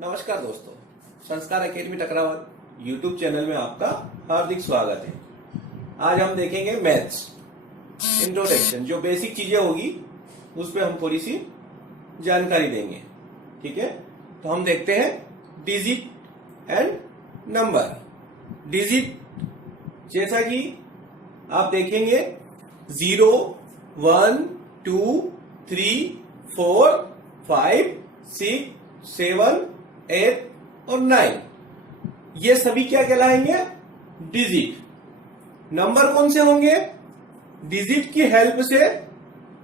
नमस्कार दोस्तों, संस्कार एकेडमी टकरावत यूट्यूब चैनल में आपका हार्दिक स्वागत है। आज हम देखेंगे मैथ्स इंट्रोडक्शन, जो बेसिक चीजें होगी उस पर हम थोड़ी सी जानकारी देंगे। ठीक है, तो हम देखते हैं डिजिट एंड नंबर। डिजिट जैसा कि आप देखेंगे 0, 1, 2, 3, 4, 5, 6, 7, 8 और 9, ये सभी क्या कहलाएंगे? डिजिट। नंबर कौन से होंगे? डिजिट की हेल्प से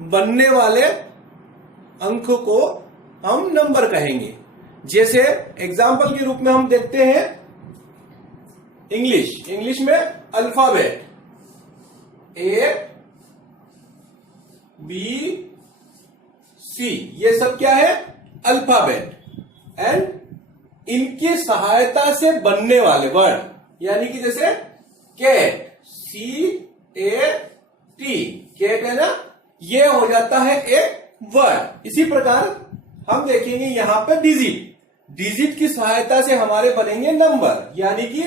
बनने वाले अंक को हम नंबर कहेंगे। जैसे एग्जाम्पल के रूप में हम देखते हैं इंग्लिश में अल्फाबेट A, B, C, ये सब क्या है? अल्फाबेट। एंड इनकी सहायता से बनने वाले वर्ड, यानी कि जैसे कैट, CAT, कैट है ना, ये हो जाता है एक वर्ड। इसी प्रकार हम देखेंगे यहां पर डिजिट की सहायता से हमारे बनेंगे नंबर, यानी कि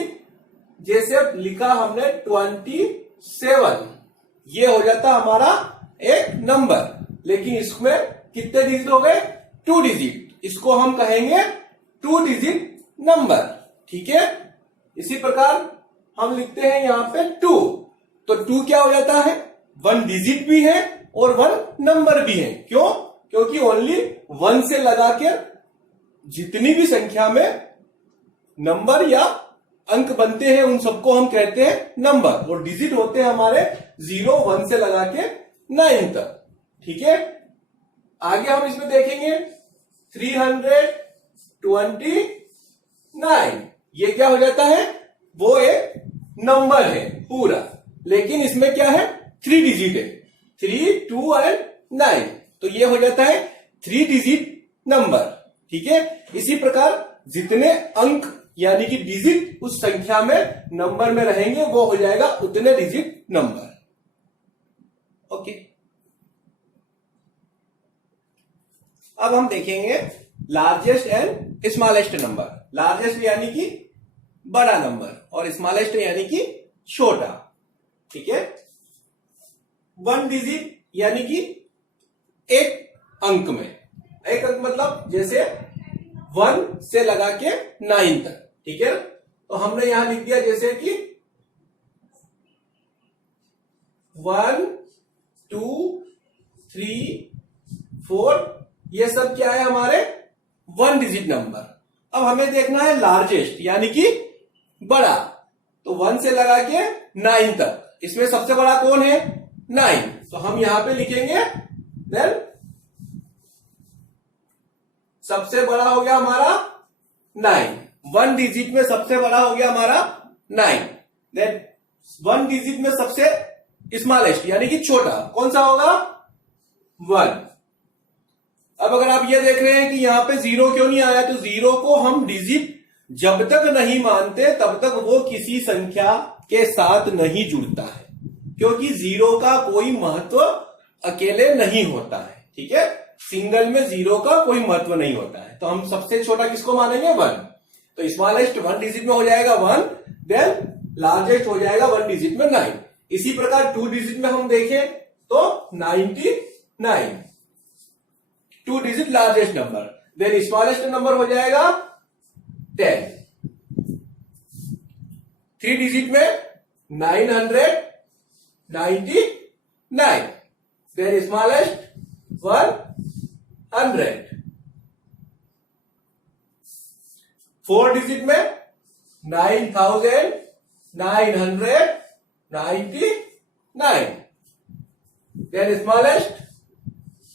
जैसे लिखा हमने 27, ये हो जाता हमारा एक नंबर। लेकिन इसमें कितने डिजिट हो गए? 2 डिजिट। इसको हम कहेंगे 2 डिजिट नंबर। ठीक है, इसी प्रकार हम लिखते हैं यहां पे 2, तो 2 क्या हो जाता है? 1 डिजिट भी है और 1 नंबर भी है। क्यों? क्योंकि ओनली 1 से लगा के जितनी भी संख्या में नंबर या अंक बनते हैं उन सबको हम कहते हैं नंबर, और डिजिट होते हैं हमारे 0, 1 से लगा के 9 तक। ठीक है, आगे हम इसमें देखेंगे 329, ये क्या हो जाता है? वो एक नंबर है पूरा, लेकिन इसमें क्या है? 3 डिजिट है, 3, 2 एंड 9, तो ये हो जाता है 3 डिजिट नंबर। ठीक है, इसी प्रकार जितने अंक यानी कि डिजिट उस संख्या में नंबर में रहेंगे वो हो जाएगा उतने डिजिट नंबर। ओके, अब हम देखेंगे largest and smallest number. Largest यानी कि बड़ा नंबर और स्मॉलेस्ट यानी कि छोटा। ठीक है, 1 डिजिट यानी कि एक अंक में, एक अंक मतलब जैसे 1 से लगा के 9 तक। ठीक है, तो हमने यहां लिख दिया जैसे कि 1, 2, 3, 4, ये सब क्या है? हमारे 1 डिजिट नंबर। अब हमें देखना है लार्जेस्ट यानी कि बड़ा, तो 1 से लगा के 9 तक, इसमें सबसे बड़ा कौन है? 9, तो हम यहां पे लिखेंगे देन सबसे बड़ा हो गया हमारा 9। 1 डिजिट में सबसे बड़ा हो गया हमारा 9। देन 1 डिजिट में सबसे स्मॉलेस्ट यानी कि छोटा कौन सा होगा? 1। अब अगर आप ये देख रहे हैं कि यहां पे 0 क्यों नहीं आया, तो 0 को हम डिजिट जब तक नहीं मानते तब तक वो किसी संख्या के साथ नहीं जुड़ता है, क्योंकि 0 का कोई महत्व अकेले नहीं होता है। ठीक है, सिंगल में 0 का कोई महत्व नहीं होता है, तो हम सबसे छोटा किसको मानेंगे? 1। तो स्मॉलेस्ट 1 डिजिट में हो जाएगा 1, देन लार्जेस्ट हो जाएगा 1 डिजिट में 9। इसी प्रकार 2 डिजिट में हम देखें तो 99, 2 digit largest number, then smallest number हो जाएगा 10। 3 डिजिट में 999, देन स्मॉलेस्ट 100। 4 डिजिट में 9999, देन स्मॉलेस्ट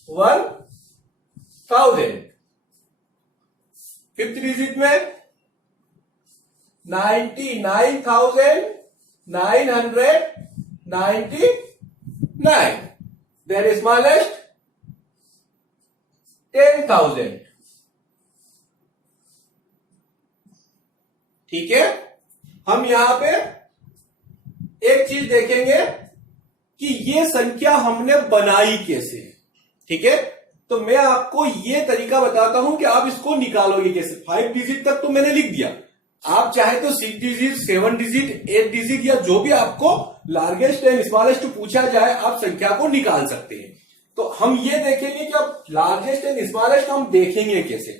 1000। 5th डिजिट में 99,999, देन स्मॉलेस्ट 10,000। ठीक है, हम यहां पे एक चीज देखेंगे कि ये संख्या हमने बनाई कैसे। ठीक है, तो मैं आपको ये तरीका बताता हूं कि आप इसको निकालोगे कैसे। 5 डिजिट तक तो मैंने लिख दिया, आप चाहे तो 6 डिजिट, 7 डिजिट, 8 डिजिट या जो भी आपको लार्जेस्ट एंड स्मॉलेस्ट पूछा जाए आप संख्या को निकाल सकते हैं। तो हम ये देखेंगे कि अब लार्जेस्ट एंड स्मॉलेस्ट हम देखेंगे कैसे।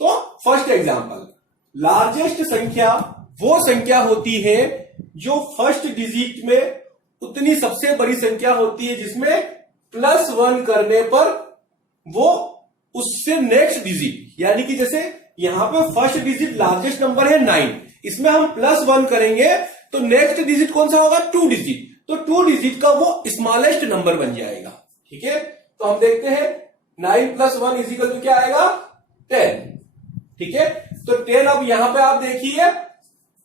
तो फर्स्ट एग्जांपल, लार्जेस्ट संख्या वो संख्या होती है जो फर्स्ट डिजिट में उतनी सबसे बड़ी संख्या होती है जिसमें +1 करने पर वो उससे नेक्स्ट डिजिट, यानी कि जैसे यहां पे फर्स्ट डिजिट लार्जेस्ट नंबर है 9, इसमें हम +1 करेंगे तो नेक्स्ट डिजिट कौन सा होगा, 2 डिजिट, तो 2 डिजिट का वो स्मॉलेस्ट नंबर बन जाएगा। ठीक है, तो हम देखते हैं 9 + 1 इक्वल टू क्या आएगा, 10। ठीक है, तो 10 अब यहां पे आप देखिए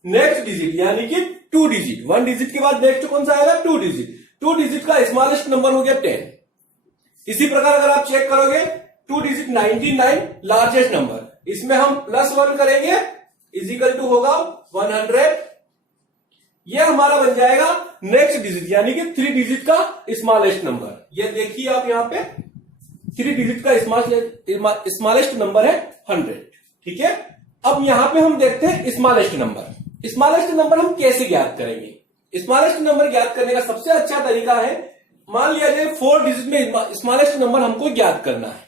नेक्स्ट डिजिट यानी कि 2 डिजिट, 1 डिजिट के बाद नेक्स्ट कौन सा आएगा, 2 डिजिट, 2 डिजिट का स्मॉलेस्ट नंबर हो गया 10। इसी प्रकार अगर आप चेक करोगे 2 डिजिट 99 लार्जेस्ट नंबर, इसमें हम +1 करेंगे इक्वल टू होगा 100, यह हमारा बन जाएगा नेक्स्ट डिजिट यानी कि 3 डिजिट का स्मॉलेस्ट नंबर। ये देखिए आप यहां पे 3 डिजिट का स्मॉलेस्ट नंबर है 100। ठीक है, अब यहां पे हम देखते हैं स्मॉलेस्ट नंबर। स्मॉलेस्ट नंबर हम कैसे ज्ञात करेंगे। स्मॉलेस्ट नंबर ज्ञात करने का सबसे अच्छा तरीका है, मान लिया जाए 4 डिजिट में स्मॉलेस्ट नंबर हमको ज्ञात करना है।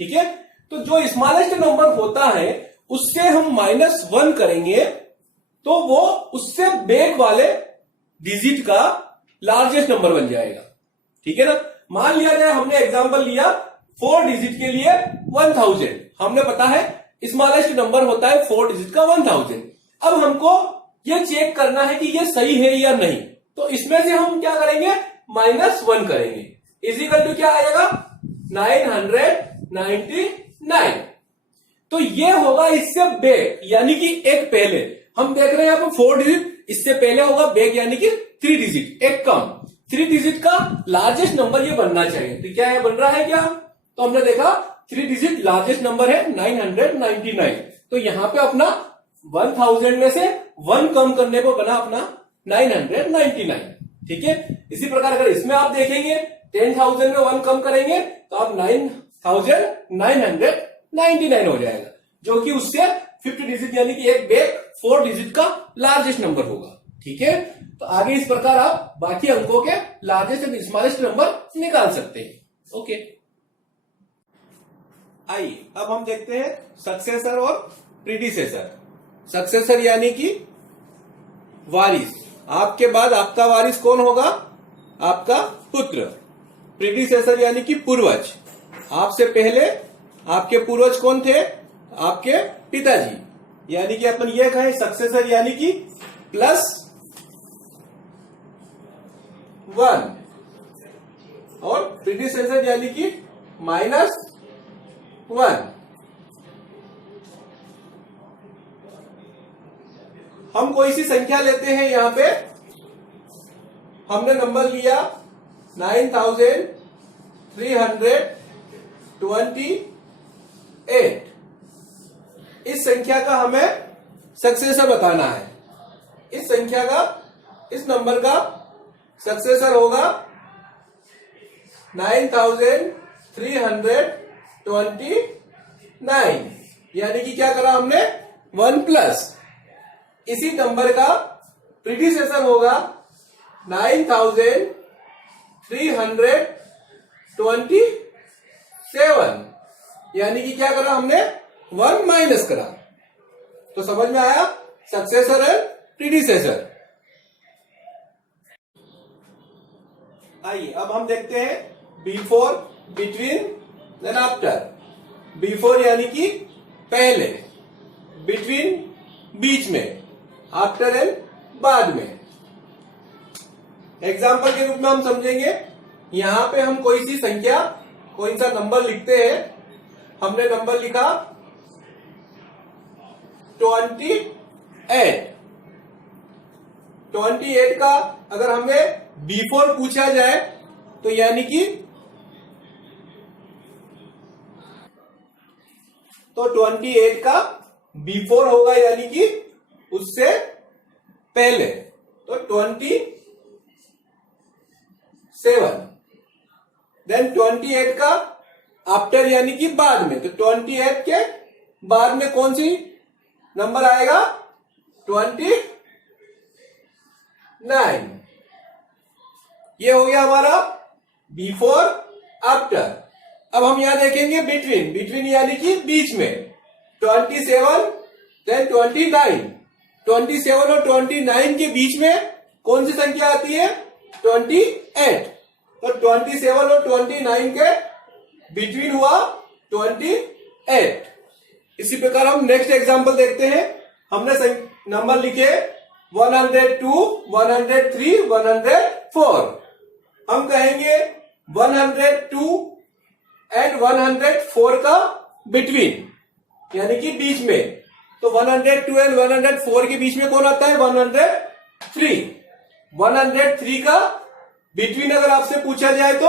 ठीक है, तो जो स्मॉलेस्ट नंबर होता है उससे हम -1 करेंगे तो वो उससे बैक वाले डिजिट का लार्जेस्ट नंबर बन जाएगा। ठीक है ना, मान लिया जाए हमने एग्जांपल लिया 4 डिजिट के लिए 1000, हमने पता है स्मॉलेस्ट नंबर होता है 4 डिजिट का 1000। अब हमको ये चेक करना है कि ये सही है या नहीं, तो इसमें से हम क्या करेंगे, -1 करेंगे, इक्वल टू क्या आएगा, 999। तो ये होगा इससे बैक यानी कि एक पहले, हम देख रहे हैं यहाँ पे 4 डिजिट, इससे पहले होगा बैक यानी कि 3 डिजिट, एक कम, 3 डिजिट का लार्जेस्ट नंबर ये बनना चाहिए। तो क्या ये बन रहा है क्या, तो हमने देखा 3 डिजिट लार्जेस्ट नंबर है 999, तो यहां पे अपना 1000 में से 1 कम करने पर बना अपना 999। ठीक है, इसी प्रकार अगर इसमें आप देखेंगे 10,000 में 1 कम करेंगे तो आप 9,999 हो जाएगा, जो कि उससे 50 डिजिट यानी कि एक बैक 4 डिजिट का लार्जेस्ट नंबर होगा। ठीक है, तो आगे इस प्रकार आप बाकी अंकों के लार्जेस्ट एंड स्मॉलेस्ट नंबर निकाल सकते हैं। ओके, आइए अब हम देखते हैं सक्सेसर और प्रीडिसेसर। सक्सेसर यानी कि वारिस, आपके बाद आपका वारिस कौन होगा, आपका पुत्र। प्रीडिसेसर यानी कि पूर्वज, आपसे पहले आपके पूर्वज कौन थे, आपके पिताजी, यानी कि अपन ये कहें सक्सेसर यानी कि +1 और प्रीडिसेसर यानी कि -1। हम कोई सी संख्या लेते हैं, यहां पे हमने नंबर लिया 9328। इस संख्या का हमें सक्सेसर बताना है। इस संख्या का, इस नंबर का सक्सेसर होगा 9329, यानी कि क्या करा हमने 1+। इसी नंबर का प्रीडिसेसर होगा 9327, यानी कि क्या करा हमने 1 माइनस करा। तो समझ में आया सक्सेसर एंड प्रीडिसेसर। आइए अब हम देखते हैं before, between, then after. Before यानी कि पहले, बिटवीन बीच में, आफ्टर एंड बाद में। एग्जाम्पल के रूप में हम समझेंगे, यहां पे हम कोई सी संख्या, कोई सा नंबर लिखते हैं। हमने नंबर लिखा 28। 28 का अगर हमें बिफोर पूछा जाए तो यानी कि तो 28 का बिफोर होगा यानी कि उससे पहले, तो 27। देन 28 का आफ्टर यानी कि बाद में, तो 28 के बाद में कौन सी नंबर आएगा? 29। ये हो गया हमारा बिफोर आफ्टर। अब हम यहां देखेंगे बिटवीन। बिटवीन यानी कि बीच में, 27 देन 29। 27 और 29 के बीच में कौन सी संख्या आती है? 28। तो 27 और 29 के बिटवीन हुआ 28। इसी प्रकार हम नेक्स्ट एग्जांपल देखते हैं। हमने नंबर लिखे 102, 103, 104। हम कहेंगे 102 एंड 104 का बिटवीन यानी कि बीच में, तो 102 एंड 104 के बीच में कौन आता है? 103। 103 का बिटवीन अगर आपसे पूछा जाए तो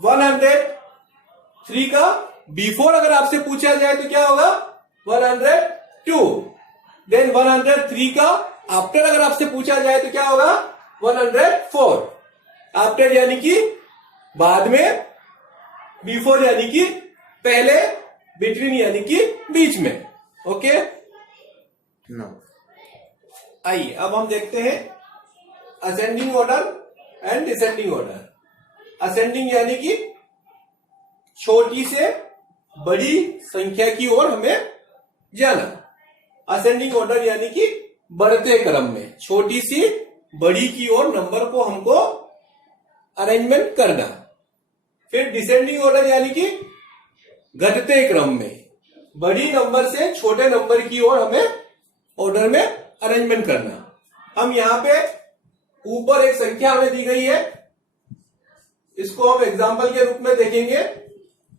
103 का बिफोर अगर आपसे पूछा जाए तो क्या होगा? 102। देन 103 का आफ्टर अगर आपसे पूछा जाए तो क्या होगा? 104। आफ्टर यानी कि बाद में, बिफोर यानी कि पहले, बिटवीन यानी कि बीच में। ओके, आइए अब हम देखते हैं ascending order and descending order. Ascending यानी कि छोटी से बड़ी संख्या की ओर हमें जाना। असेंडिंग ऑर्डर यानी कि बढ़ते क्रम में छोटी सी बड़ी की ओर नंबर को हमको अरेंजमेंट करना। फिर डिसेंडिंग ऑर्डर यानी कि घटते क्रम में बड़ी नंबर से छोटे नंबर की ओर हमें ऑर्डर में अरेंजमेंट करना। हम यहां पे ऊपर एक संख्या हमें दी गई है, इसको हम एग्जाम्पल के रूप में देखेंगे।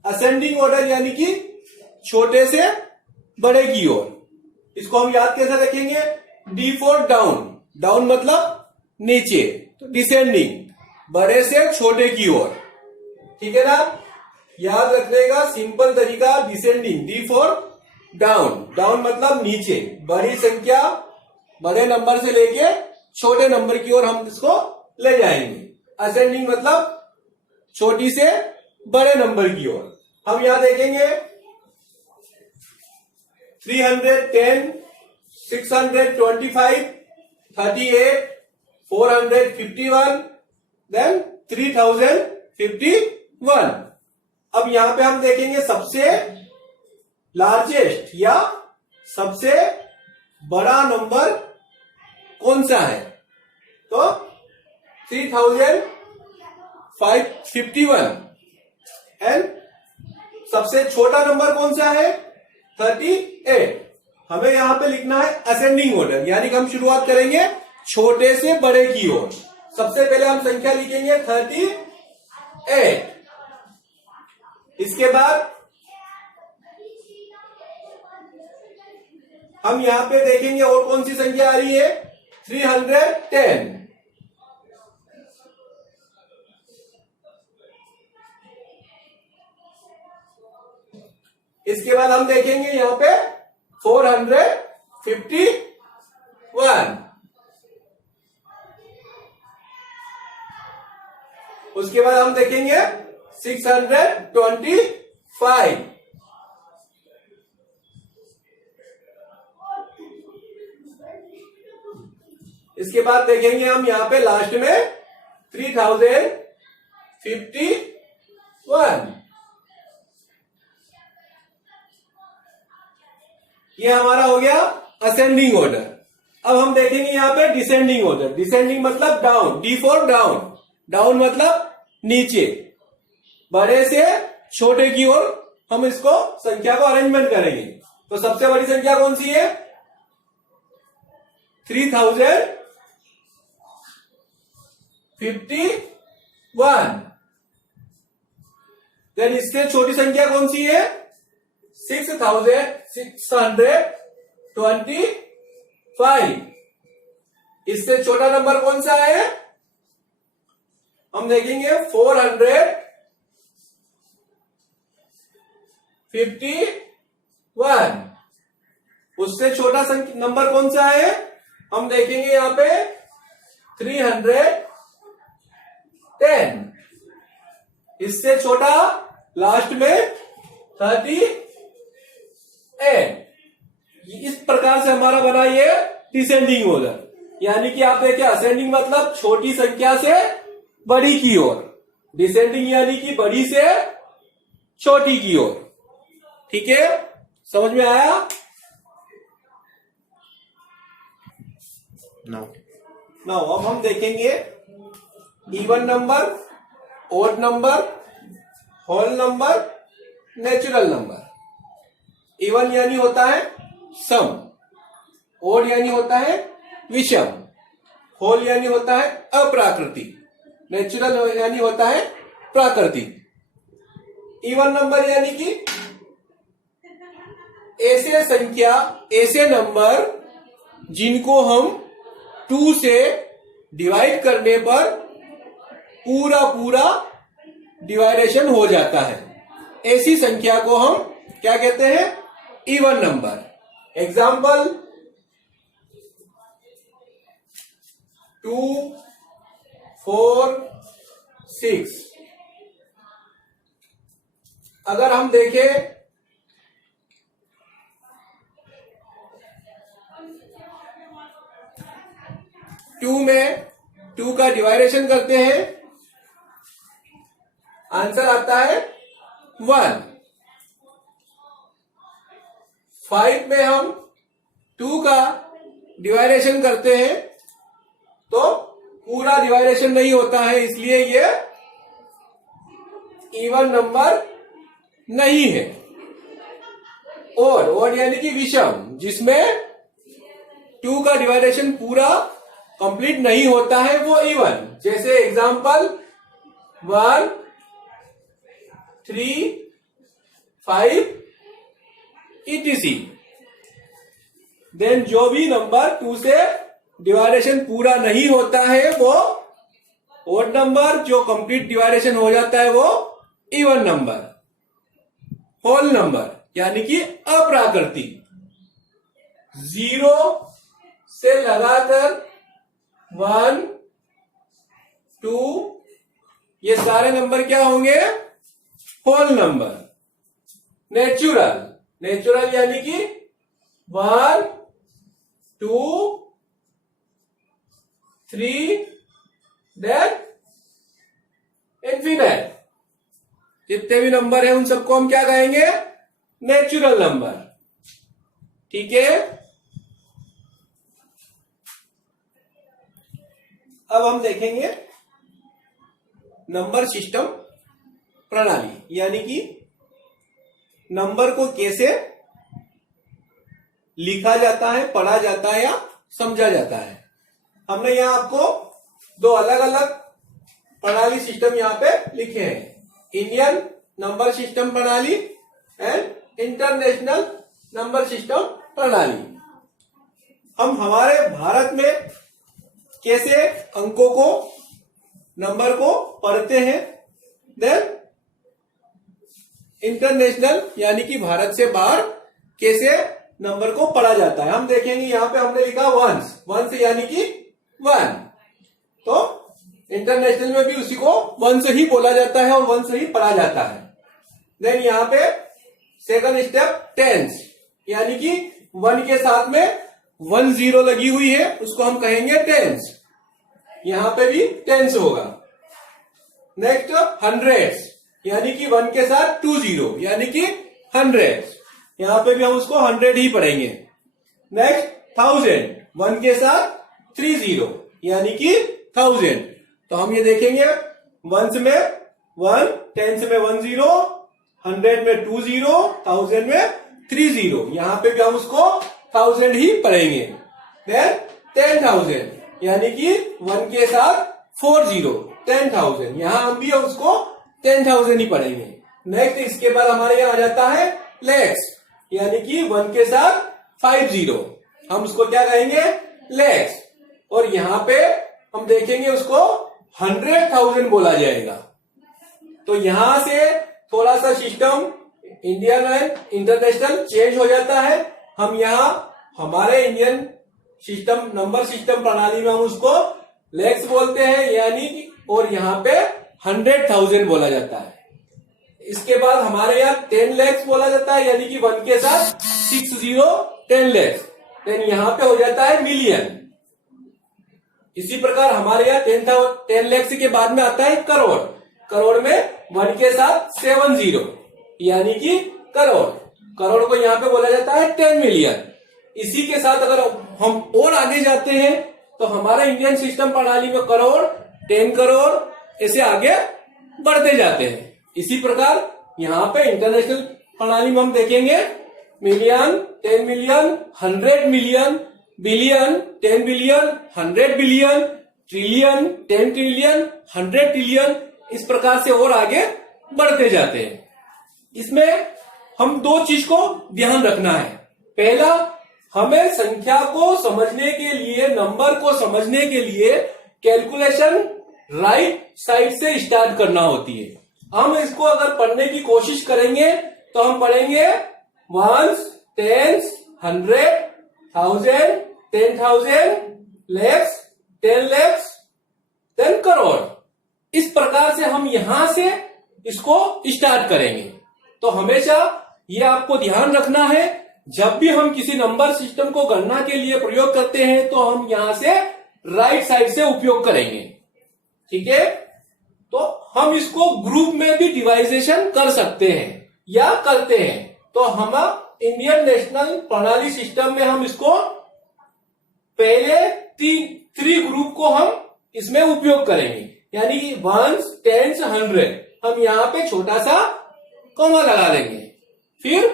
असेंडिंग ऑर्डर यानी कि छोटे से बड़े की ओर। इसको हम याद कैसे रखेंगे? D for down. डाउन मतलब नीचे, तो डिसेंडिंग बड़े से छोटे की ओर। ठीक है ना? याद रखने का सिंपल तरीका descending, D for down. Down मतलब नीचे, बड़ी संख्या बड़े नंबर से लेके छोटे नंबर की ओर हम इसको ले जाएंगे। असेंडिंग मतलब छोटी से बड़े नंबर की ओर। हम यहां देखेंगे 310, 625, 38, 451, देन 3051। अब यहां पे हम देखेंगे सबसे लार्जेस्ट या सबसे बड़ा नंबर कौन सा है? तो 3051 एंड सबसे छोटा नंबर कौन सा है? 38। हमें यहां पे लिखना है असेंडिंग ऑर्डर, यानी कि हम शुरुआत करेंगे छोटे से बड़े की ओर। सबसे पहले हम संख्या लिखेंगे 38। इसके बाद हम यहां पे देखेंगे और कौन सी संख्या आ रही है? 310। इसके बाद हम देखेंगे यहां पे 451। उसके बाद हम देखेंगे 625। इसके बाद देखेंगे हम यहां पे लास्ट में 3051। ये हमारा हो गया असेंडिंग ऑर्डर। अब हम देखेंगे यहां पे डिसेंडिंग ऑर्डर। डिसेंडिंग मतलब down, D for down. Down मतलब नीचे, बड़े से छोटे की ओर हम इसको संख्या को अरेंजमेंट करेंगे। तो सबसे बड़ी संख्या कौन सी है? 3051। देन इससे छोटी संख्या कौन सी है? 6625। इससे छोटा नंबर कौन सा है? हम देखेंगे 451। उससे छोटा नंबर कौन सा है? हम देखेंगे यहां पे 310। इससे छोटा लास्ट में 38। इस प्रकार से हमारा बना ये डिसेंडिंग ऑर्डर। यानी कि आप देखिए असेंडिंग मतलब छोटी संख्या से बड़ी की ओर, डिसेंडिंग यानी कि बड़ी से छोटी की ओर। ठीक है, समझ में आया? नाउ अब हम देखेंगे even number, odd number, whole number, natural number. Even यानी होता है सम, ओड यानी होता है विषम, होल यानी होता है अप्राकृतिक, नेचुरल यानी होता है प्राकृतिक। इवन नंबर यानी कि ऐसे संख्या, ऐसे नंबर जिनको हम 2 से डिवाइड करने पर पूरा डिवाइडेशन हो जाता है, ऐसी संख्या को हम क्या कहते हैं? Even number. एग्जाम्पल 2, 4, 6। अगर हम देखें 2 में 2 का डिवाइडेशन करते हैं, आंसर आता है 1। 5 में हम 2 का डिवाइडेशन करते हैं तो पूरा डिवाइडेशन नहीं होता है, इसलिए ये इवन नंबर नहीं है। ओड यानी कि विषम, जिसमें 2 का डिवाइडेशन पूरा कंप्लीट नहीं होता है, वो इवन। जैसे एग्जांपल 1, 3, 5 etc। देन जो भी नंबर 2 से डिवाइडेशन पूरा नहीं होता है वो ओड नंबर, जो कंप्लीट डिवाइडेशन हो जाता है वो इवन नंबर। होल नंबर यानी कि अप्राकृतिक, 0 से लगाकर 1, 2 ये सारे नंबर क्या होंगे? Whole number. नेचुरल यानी कि 1, 2, 3 देन इन्फिनिट। जितने भी नंबर है उन सबको हम क्या कहेंगे? Natural number. ठीक है, अब हम देखेंगे नंबर सिस्टम प्रणाली, यानी कि नंबर को कैसे लिखा जाता है, पढ़ा जाता है या समझा जाता है। हमने यहां आपको 2 अलग अलग प्रणाली सिस्टम यहां पे लिखे हैं, इंडियन नंबर सिस्टम प्रणाली एंड इंटरनेशनल नंबर सिस्टम प्रणाली। हम हमारे भारत में कैसे अंकों को, नंबर को पढ़ते हैं, देन इंटरनेशनल यानी कि भारत से बाहर कैसे नंबर को पढ़ा जाता है। हम देखेंगे यहां पे हमने लिखा वंस यानी कि 1, तो इंटरनेशनल में भी उसी को 1 से ही बोला जाता है और 1 से ही पढ़ा जाता है। देन यहां पे सेकंड स्टेप टेंस, यानी कि 1 के साथ में 1 0 लगी हुई है, उसको हम कहेंगे टेंस। यहां पे भी टेंस होगा। नेक्स्ट हंड्रेड्स, यानी कि 1 के साथ 2 0 यानी कि हंड्रेड्स, यहां पे भी हम उसको 100 ही पढ़ेंगे। नेक्स्ट 1000, 1 के साथ 3 0 यानी कि 1000। तो हम ये देखेंगे वंस में 1, टेंस में 1 0, 100 में 2 0, 1000 में 3 0, यहां पे भी हम उसको 1000 ही पढ़ेंगे। देन 10,000 यानी कि 1 के साथ 4 0, 10,000, यहां हम भी उसको 10,000 ही पढ़ेंगे। नेक्स्ट इसके बाद हमारे यहां आ जाता है लैक्स, यानी कि 1 के साथ 5 0, हम उसको क्या कहेंगे? लैक्स। और यहां पे हम देखेंगे उसको 100,000 बोला जाएगा। तो यहां से थोड़ा सा system Indian and international change हो जाता है। हम यहां हमारे इंडियन सिस्टम, नंबर सिस्टम प्रणाली में हम उसको लैक्स बोलते हैं, यानी और यहां पे 100,000 बोला जाता है। इसके बाद हमारे यहाँ 10 lakhs बोला जाता है, यानी कि 1 के साथ 6 0 10 lakhs। देन यहाँ पे हो जाता है मिलियन। इसी प्रकार हमारे यहाँ 10 lakhs के बाद में आता है करोड़। करोड़ में 1 के साथ 7 0 यानी कि करोड़। करोड़ को यहाँ पे बोला जाता है 10 मिलियन। इसी के साथ अगर हम और आगे जाते हैं तो हमारा इंडियन सिस्टम प्रणाली में करोड़, 10 करोड़ ऐसे आगे बढ़ते जाते हैं। इसी प्रकार यहाँ पे इंटरनेशनल प्रणाली में हम देखेंगे million, 10 million, 100 million, billion, 10 billion, 100 billion, trillion, 10 trillion, 100 trillion, इस प्रकार से और आगे बढ़ते जाते हैं। इसमें हम दो चीज को ध्यान रखना है। पहला, हमें संख्या को समझने के लिए, नंबर को समझने के लिए कैलकुलेशन राइट साइड से स्टार्ट करना होती है। हम इसको अगर पढ़ने की कोशिश करेंगे तो हम पढ़ेंगे ones, tens, 100, 1000, 10,000, lakhs, 10 lakhs, then crore. इस प्रकार से हम यहां से इसको स्टार्ट करेंगे। तो हमेशा ये आपको ध्यान रखना है, जब भी हम किसी नंबर सिस्टम को गणना के लिए प्रयोग करते हैं तो हम यहां से राइट साइड से उपयोग करेंगे। ठीक है, तो हम इसको ग्रुप में भी डिवाइजेशन कर सकते हैं या करते हैं। तो हम इंडियन नेशनल प्रणाली सिस्टम में हम इसको पहले 3 ग्रुप को हम इसमें उपयोग करेंगे, यानी कि 1, 10, 100 हम यहां पे छोटा सा कॉमा लगा देंगे। फिर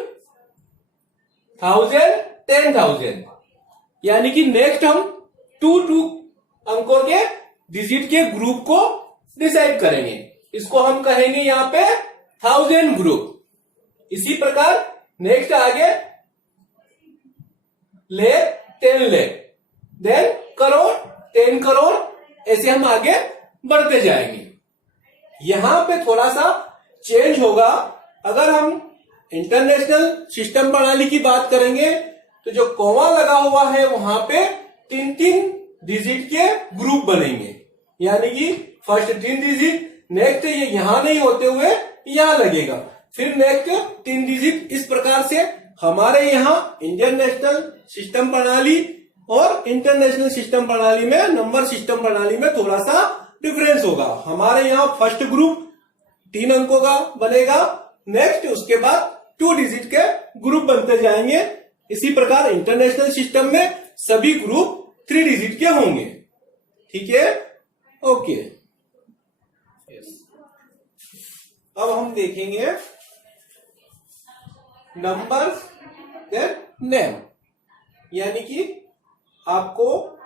1000, 10,000, यानी कि नेक्स्ट हम 2 अंकों के डिजिट के ग्रुप को डिसाइड करेंगे। इसको हम कहेंगे यहां पे 1000 ग्रुप। इसी प्रकार नेक्स्ट आगे लाख, 10 लाख, देन करोड़, 10 करोड़, ऐसे हम आगे बढ़ते जाएंगे। यहां पे थोड़ा सा चेंज होगा। अगर हम इंटरनेशनल सिस्टम प्रणाली की बात करेंगे तो जो कॉमा लगा हुआ है वहां पे 3 डिजिट के ग्रुप बनेंगे, यानी कि फर्स्ट 3 डिजिट, नेक्स्ट ये यहां नहीं होते हुए यहां लगेगा, फिर नेक्स्ट 3 डिजिट। इस प्रकार से हमारे यहाँ इंडियन नेशनल सिस्टम प्रणाली और इंटरनेशनल सिस्टम प्रणाली में, नंबर सिस्टम प्रणाली में थोड़ा सा डिफरेंस होगा। हमारे यहाँ फर्स्ट ग्रुप 3 अंकों का बनेगा, नेक्स्ट उसके बाद 2 डिजिट के ग्रुप बनते जाएंगे। इसी प्रकार इंटरनेशनल सिस्टम में सभी ग्रुप 3 डिजिट के होंगे। ठीक है, ओके। अब हम देखेंगे नंबर देन नेम, यानी कि आपको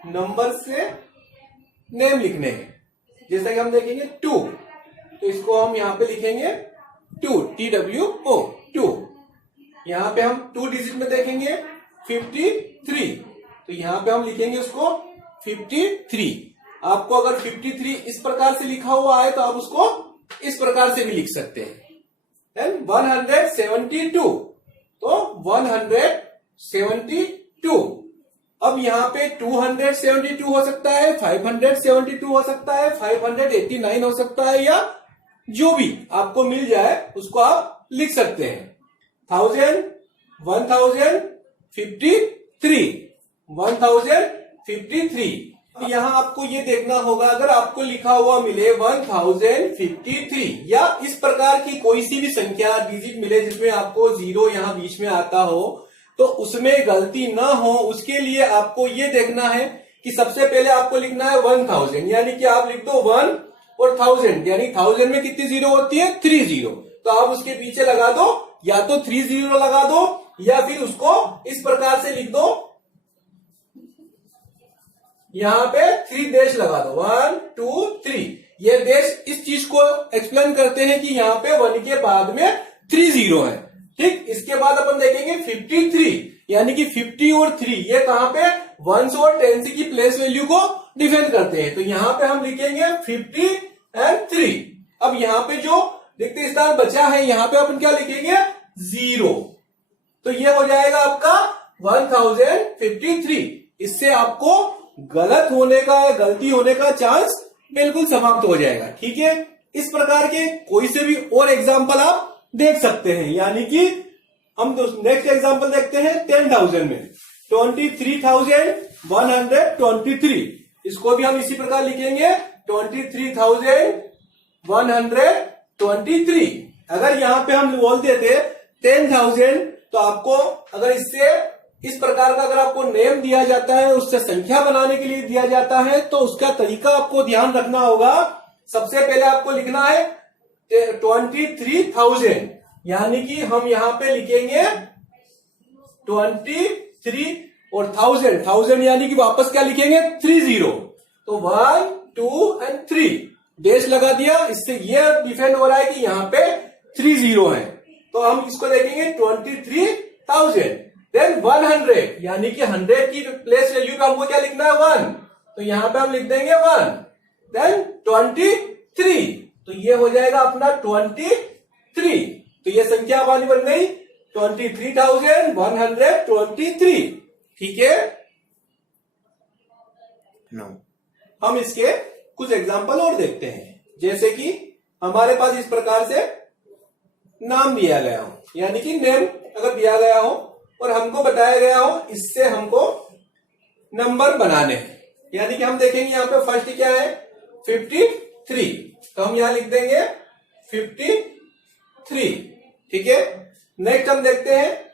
नंबर से नेम लिखने हैं। जैसा कि हम देखेंगे 2, तो इसको हम यहां पे लिखेंगे 2, TWO 2। यहां पे हम 2 डिजिट में देखेंगे 53, तो यहां पे हम लिखेंगे उसको 53। आपको अगर 53 इस प्रकार से लिखा हुआ है तो आप उसको इस प्रकार से भी लिख सकते हैं। देन 172, तो 172। अब यहाँ पे 272 हो सकता है, 572 हो सकता है, 589 हो सकता है, या जो भी आपको मिल जाए उसको आप लिख सकते हैं। 1000, 1053, 1053। यहाँ आपको ये देखना होगा, अगर आपको लिखा हुआ मिले 1053 या इस प्रकार की कोई सी भी संख्या डिजिट मिले जिसमें आपको 0 यहाँ बीच में आता हो, तो उसमें गलती ना हो उसके लिए आपको ये देखना है कि सबसे पहले आपको लिखना है 1000, यानी कि आप लिख दो 1 और 1000, यानी 1000 में कितनी जीरो होती है? 3 जीरो। तो आप उसके पीछे लगा दो, या तो 3 जीरो लगा दो या फिर उसको इस प्रकार से लिख दो, यहां पे 3 देश लगा दो, 1 2 3। ये देश इस चीज को एक्सप्लेन करते हैं कि यहाँ पे 1 के बाद में 3 जीरो है। ठीक, इसके बाद अपन देखेंगे 53, यानी कि 50 और 3 ये कहां पे 1 और 10 की प्लेस वैल्यू को डिफाइन करते हैं। तो यहां पे हम लिखेंगे 50 एंड 3। अब यहां पे जो रिक्त स्थान बचा है यहां पे अपन क्या लिखेंगे? 0। तो ये हो जाएगा आपका 1053। इससे आपको गलत होने का, गलती होने का चांस बिल्कुल समाप्त हो जाएगा। ठीक है, इस प्रकार के कोई से भी और एग्जाम्पल आप देख सकते हैं। यानी कि हम नेक्स्ट एग्जाम्पल देखते हैं 10,000 में 23,123। इसको भी हम इसी प्रकार लिखेंगे 23,123। अगर यहां पे हम बोलते थे 10,000 तो आपको अगर इससे इस प्रकार का अगर आपको नेम दिया जाता है, उससे संख्या बनाने के लिए दिया जाता है, तो उसका तरीका आपको ध्यान रखना होगा। सबसे पहले आपको लिखना है 23,000, यानी कि हम यहां पे लिखेंगे 23 और 1000 यानी कि वापस क्या लिखेंगे 30। तो 1 2 एंड 3 डैश लगा दिया। इससे यह डिफाइन हो रहा है कि यहाँ पे 30 है। तो हम इसको देखेंगे 23,000। देन 100 यानी कि 100 की प्लेस वैल्यू पे हमको क्या लिखना है 1, तो यहां पे हम लिख देंगे 1। देन 23, तो ये हो जाएगा अपना 23। तो ये संख्या हमारी बन गई 23,123। ठीक है। हम इसके कुछ एग्जाम्पल और देखते हैं। जैसे कि हमारे पास इस प्रकार से नाम दिया गया हो, यानी कि नेम अगर दिया गया हो और हमको बताया गया हो इससे हमको नंबर बनाने हैं। यानी कि हम देखेंगे यहाँ पे फर्स्ट क्या है 53, तो हम यहां लिख देंगे 53। ठीक है। नेक्स्ट हम देखते हैं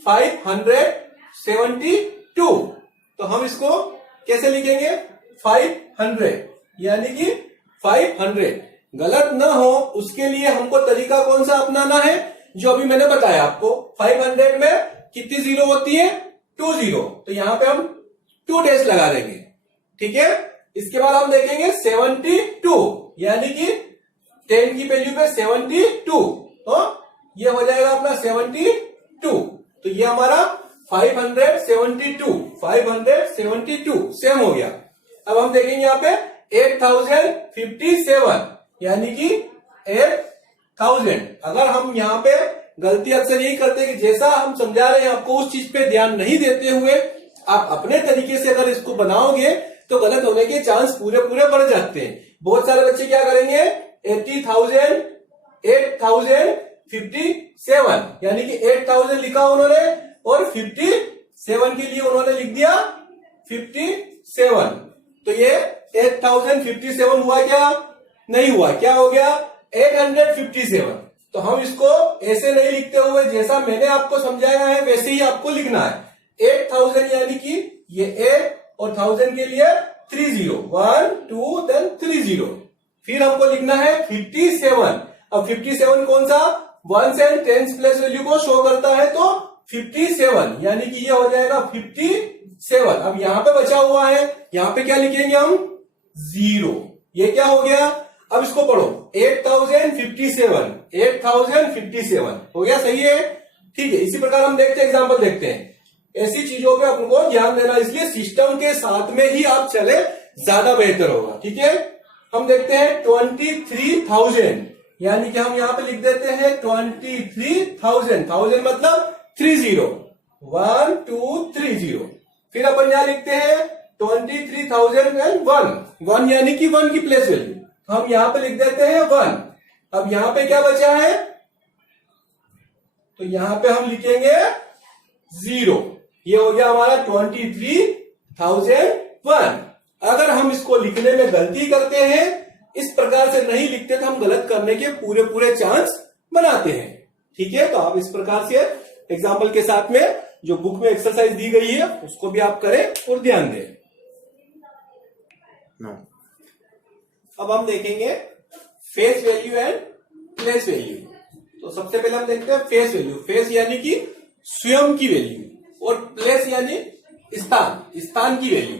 572, तो हम इसको कैसे लिखेंगे 500, यानी कि 500। गलत ना हो उसके लिए हमको तरीका कौन सा अपनाना है, जो अभी मैंने बताया आपको। 500 में कितनी जीरो होती है 2 जीरो, तो यहां पे हम 2 डैश लगा देंगे। ठीक है। इसके बाद हम देखेंगे 72, यानी कि 10 की वैल्यू पे 72, तो ये हो जाएगा अपना 72। तो ये हमारा 572 सेम हो गया। अब हम देखेंगे यहाँ पे 8057, यानी कि 8000। अगर हम यहाँ पे गलती अक्सर यही करते हैं कि जैसा हम समझा रहे हैं आपको उस चीज पे ध्यान नहीं देते हुए आप अपने तरीके से अगर इसको बनाओगे तो गलत होने के चांस पूरे बढ़ जाते हैं। बहुत सारे बच्चे क्या करेंगे 80,057, यानी कि 8000 लिखा उन्होंने और 57 के लिए उन्होंने लिख दिया 57। तो ये 8057 हुआ क्या नहीं हुआ, क्या हो गया 857। तो हम इसको ऐसे नहीं लिखते हुए जैसा मैंने आपको समझाया है वैसे ही आपको लिखना है। 8000 यानी कि ये 8 और 1000 के लिए 30, 1 2 देन 30। फिर हमको लिखना है 57। अब 57 कौन सा 1 एंड 10 प्लेस वैल्यू को शो करता है, तो 57 यानी कि ये हो जाएगा 57। अब यहां पे बचा हुआ है, यहां पे क्या लिखेंगे हम 0। ये क्या हो गया, अब इसको पढ़ो 8057 हो गया, सही है। ठीक है। इसी प्रकार हम देखते हैं एग्जांपल देखते हैं। ऐसी चीजों पे अपन को ध्यान देना, इसलिए सिस्टम के साथ में ही आप चले ज्यादा बेहतर होगा। ठीक है। हम देखते हैं 23,000, यानी कि हम यहां पे लिख देते हैं 23,000। 1000 मतलब 30, 1 2 30। फिर अपन यहां लिखते हैं 23,001, यानी कि 1 की प्लेस वैल्यू हम यहां पे लिख देते हैं 1। अब यहां पे क्या बचा है, तो यहां पे हम लिखेंगे 0। ये हो गया हमारा 23,001। अगर हम इसको लिखने में गलती करते हैं, इस प्रकार से नहीं लिखते, तो हम गलत करने के पूरे चांस बनाते हैं। ठीक है। तो आप इस प्रकार से एग्जाम्पल के साथ में जो बुक में एक्सरसाइज दी गई है उसको भी आप करें और ध्यान दें। अब हम देखेंगे face value and place value. तो सबसे पहले हम देखते हैं फेस वैल्यू। फेस यानी कि स्वयं की वैल्यू और प्लेस यानी स्थान की वैल्यू।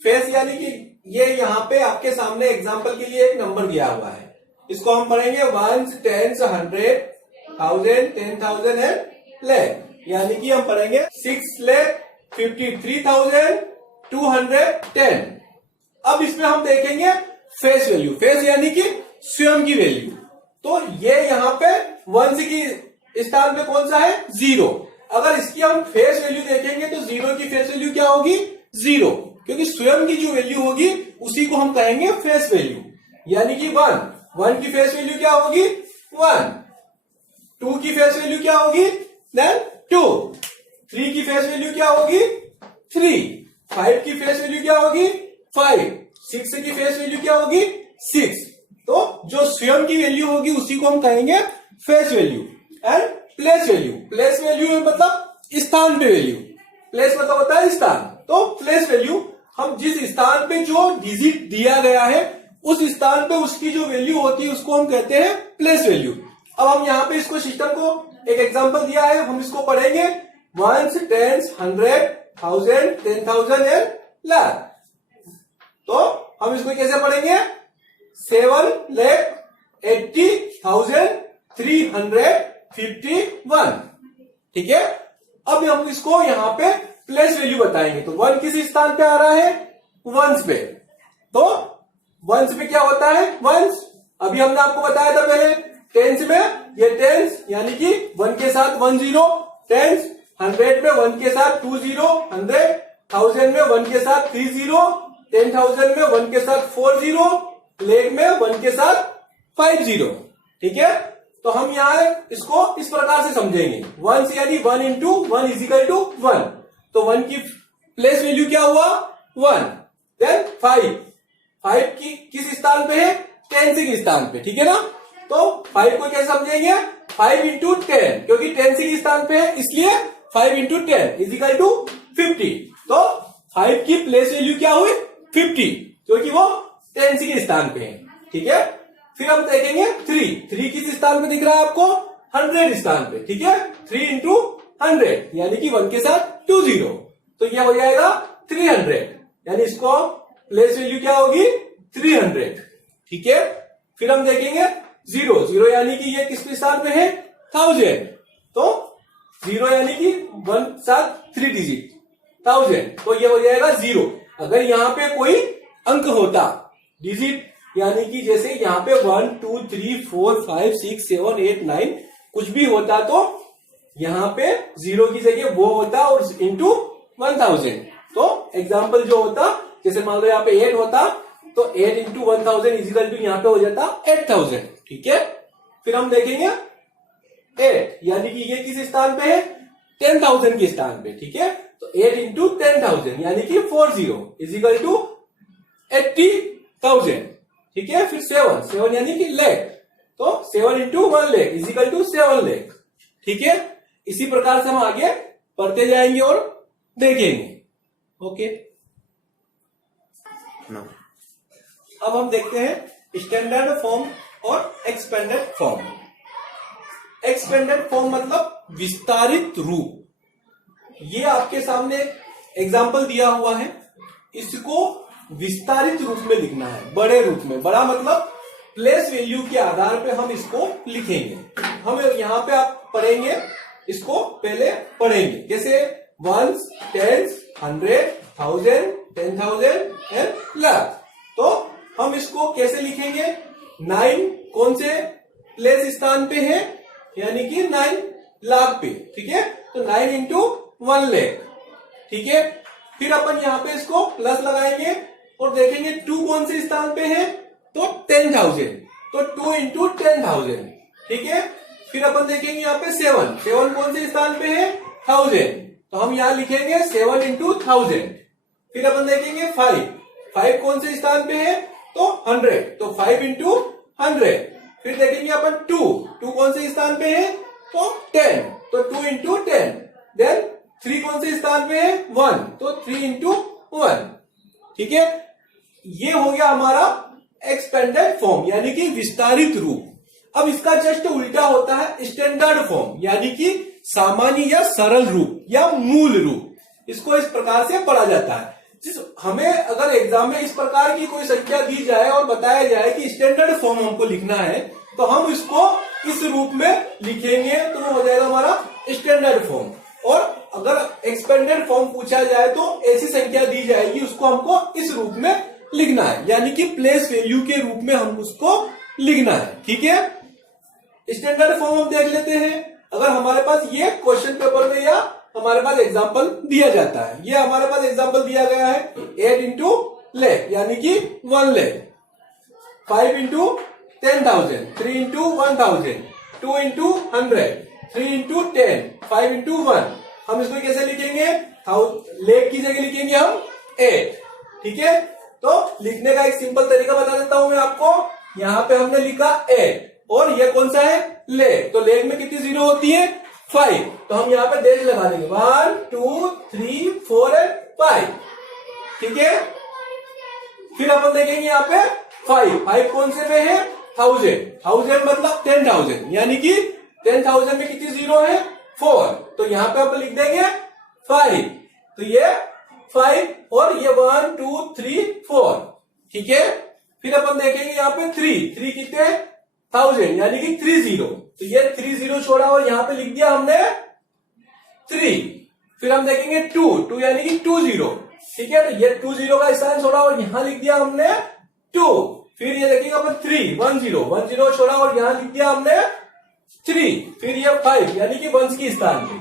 फेस यानी कि ये यहाँ पे आपके सामने एग्जांपल के लिए एक नंबर दिया हुआ है, इसको हम पढ़ेंगे 1 10 100 1000 10,000 एंड लाख, यानी कि हम पढ़ेंगे 6,53,210। अब इसमें हम देखेंगे फेस वैल्यू। फेस यानी कि स्वयं की वैल्यू। तो ये यहाँ पे 1 की स्थान पे कौन सा है 0। अगर इसकी हम फेस वैल्यू देखेंगे तो 0 की फेस वैल्यू क्या होगी 0, क्योंकि स्वयं की जो वैल्यू होगी उसी को हम कहेंगे फेस वैल्यू, यानी कि 1। 1 की फेस वैल्यू क्या होगी 1, 2 की फेस वैल्यू क्या होगी देन 2, 3 की फेस वैल्यू क्या होगी 3, 5 की फेस वैल्यू क्या होगी 5, 6 की फेस वैल्यू क्या होगी 6। तो जो स्वयं की वैल्यू होगी उसी को हम कहेंगे face value. And place value, place value मतलब स्थान पे वैल्यू, प्लेस मतलब होता है स्थान, तो प्लेस वैल्यू हम जिस स्थान पे जो डिजिट दिया गया है उस स्थान पे उसकी जो वैल्यू होती है उसको हम कहते हैं प्लेस वैल्यू। अब हम यहाँ पे इसको सिस्टम को एक एग्जांपल दिया है, हम इसको पढ़ेंगे वंस, टेंस, 100, 1000, 10,000 एंड लाख। तो हम इसको कैसे पढ़ेंगे 7,80,351, ठीक है। अब हम इसको यहाँ पे प्लेस वैल्यू बताएंगे। तो 1 किस स्थान पे आ रहा है वंस पे, तो वंस पे क्या होता है वंस, अभी हमने आपको बताया था पहले। टेंस में ये टेंस यानी कि 1 के साथ 1 0, टेंस 100 में 1 के साथ 2 0, 100,000 में 1 के साथ 3 0, 10,000 में 1 के साथ 4 0, लेख में 1 के साथ 5 0, ठीक है। तो हम यहाँ इसको इस प्रकार से समझेंगे, वंस यानी 1 इंटू 1 इजिकल टू 1। तो 1 की प्लेस वैल्यू क्या हुआ 1, देन 5 की किस स्थान पे है 10 के स्थान पे, ठीक है ना। तो 5 को कैसे समझेंगे 5 इंटू 10, क्योंकि 10 के स्थान पे है इसलिए 5 इंटू 10 इजिकल टू 50। तो 5 की प्लेस वैल्यू क्या हुई 50, क्योंकि वो 10 के स्थान पे है, ठीक है। फिर हम देखेंगे 3 किस स्थान पे दिख रहा है आपको 100 स्थान पे, ठीक है। 3 इंटू 100 यानी कि 1 के साथ 2 0, तो यह हो जाएगा 300, यानी इसको प्लेस वैल्यू क्या होगी 300, ठीक है। फिर हम देखेंगे 0 यानी कि ये किस स्थान पे है 1000, तो 0 यानी कि 1 साथ 3 डिजिट 1000, तो ये हो जाएगा 0। अगर यहाँ पे कोई अंक होता डिजिट, यानी कि जैसे यहाँ पे 1 2 3 4 5 6 7 8 9 कुछ भी होता तो यहाँ पे 0 की जगह वो होता और इंटू 1000। तो एग्जाम्पल जो होता, जैसे मान लो यहाँ पे 8 होता तो 8 इंटू 1000 इजिकल टू यहाँ पे हो जाता 8000, ठीक है। फिर हम देखेंगे 8 यानी कि ये किस स्थान पे है 10,000 के स्थान पे, ठीक है। तो 8 इंटू 10,000 यानी कि 40 इजिकल टू 80,000, ठीक है। फिर 7 यानी कि लेख, तो 7 इंटू 1 लेख इजिकल टू 7 लेख, ठीक है। इसी प्रकार से हम आगे पढ़ते जाएंगे और देखेंगे, ओके। अब हम देखते हैं स्टैंडर्ड फॉर्म और एक्सपेंडेड फॉर्म। एक्सपेंडेड फॉर्म मतलब विस्तारित रूप। ये आपके सामने एग्जाम्पल दिया हुआ है, इसको विस्तारित रूप में लिखना है, बड़े रूप में। बड़ा मतलब प्लेस वैल्यू के आधार पे हम इसको लिखेंगे। हम यहाँ पे आप पढ़ेंगे, इसको पहले पढ़ेंगे, जैसे वंस, टेंस, 100, 1000, 10,000 एंड लाख। तो हम इसको कैसे लिखेंगे 9 कौन से प्लेस स्थान पे है, यानी कि 9 लाख पे, ठीक है। तो 9 इंटू 1 लाख, ठीक है। फिर अपन यहाँ पे इसको प्लस लगाएंगे और देखेंगे 2 कौन से स्थान पे है तो 10,000, तो 2 इंटू 10,000, ठीक है। फिर अपन देखेंगे यहाँ पे 7 कौन से स्थान पे है 1000, तो हम यहाँ लिखेंगे 7 इंटू 1000। फिर अपन देखेंगे 5 कौन से स्थान पे है तो 100, तो 5 इंटू 100। फिर देखेंगे अपन 2 कौन से स्थान पे है तो 10, तो 2 इंटू 10। देन 3 कौन से स्थान पे है 1, तो 3 इंटू 1, ठीक है। ये हो गया हमारा एक्सपेंडेड फॉर्म यानी कि विस्तारित रूप। अब इसका जस्ट उल्टा होता है स्टैंडर्ड फॉर्म यानी कि सामान्य या सरल रूप या मूल रूप। इसको इस प्रकार से पढ़ा जाता है। जिस हमें अगर एग्जाम में इस प्रकार की कोई संख्या दी जाए और बताया जाए कि स्टैंडर्ड फॉर्म हमको लिखना है, तो हम इसको इस रूप में लिखेंगे तो वो हो जाएगा हमारा स्टैंडर्ड फॉर्म। और अगर एक्सपेंडेड फॉर्म पूछा जाए तो ऐसी संख्या दी जाएगी, उसको हमको इस रूप में लिखना है, यानी कि प्लेस वैल्यू के रूप में हम उसको लिखना है, ठीक है। स्टैंडर्ड फॉर्म हम देख लेते हैं। अगर हमारे पास ये क्वेश्चन पेपर में या हमारे पास एग्जाम्पल दिया जाता है, ये हमारे पास एग्जाम्पल दिया गया है 8 इंटू लेख यानी कि 1 लेख, 5 into 10,000, 3 into 1,000, 2 into 100, 3 into 10, 5 into 1। हम इसको कैसे लिखेंगे? लेख की जगह लिखेंगे हम 8। ठीक है, तो लिखने का एक सिंपल तरीका बता देता हूं मैं आपको। यहां पे हमने लिखा 8 और ये कौन सा है? लेख। तो लेख में कितनी जीरो होती है? 5। तो हम यहाँ पे डेज लगा देंगे 1 2 3 4 एंड 5। ठीक है, फिर अपन देखेंगे यहाँ पे 5 कौन से में है? 1000 मतलब 10,000, यानी कि 10,000 में कितनी जीरो है? 4। तो यहाँ पे अपन लिख देंगे 5। तो ये 5 और ये 1 2 3 4। ठीक है, फिर अपन देखेंगे यहाँ पे 3 कितने? 1000, यानी कि 30। तो ये 30 छोड़ा और यहाँ पे लिख दिया हमने 3। फिर हम देखेंगे 2 यानी कि 20। ठीक है, तो ये 20 का स्थान छोड़ा और यहां लिख दिया हमने 2। फिर ये देखेंगे अपन 10 छोड़ा और यहां लिख दिया हमने 3। फिर ये 5 यानी कि वंश की स्थान पे,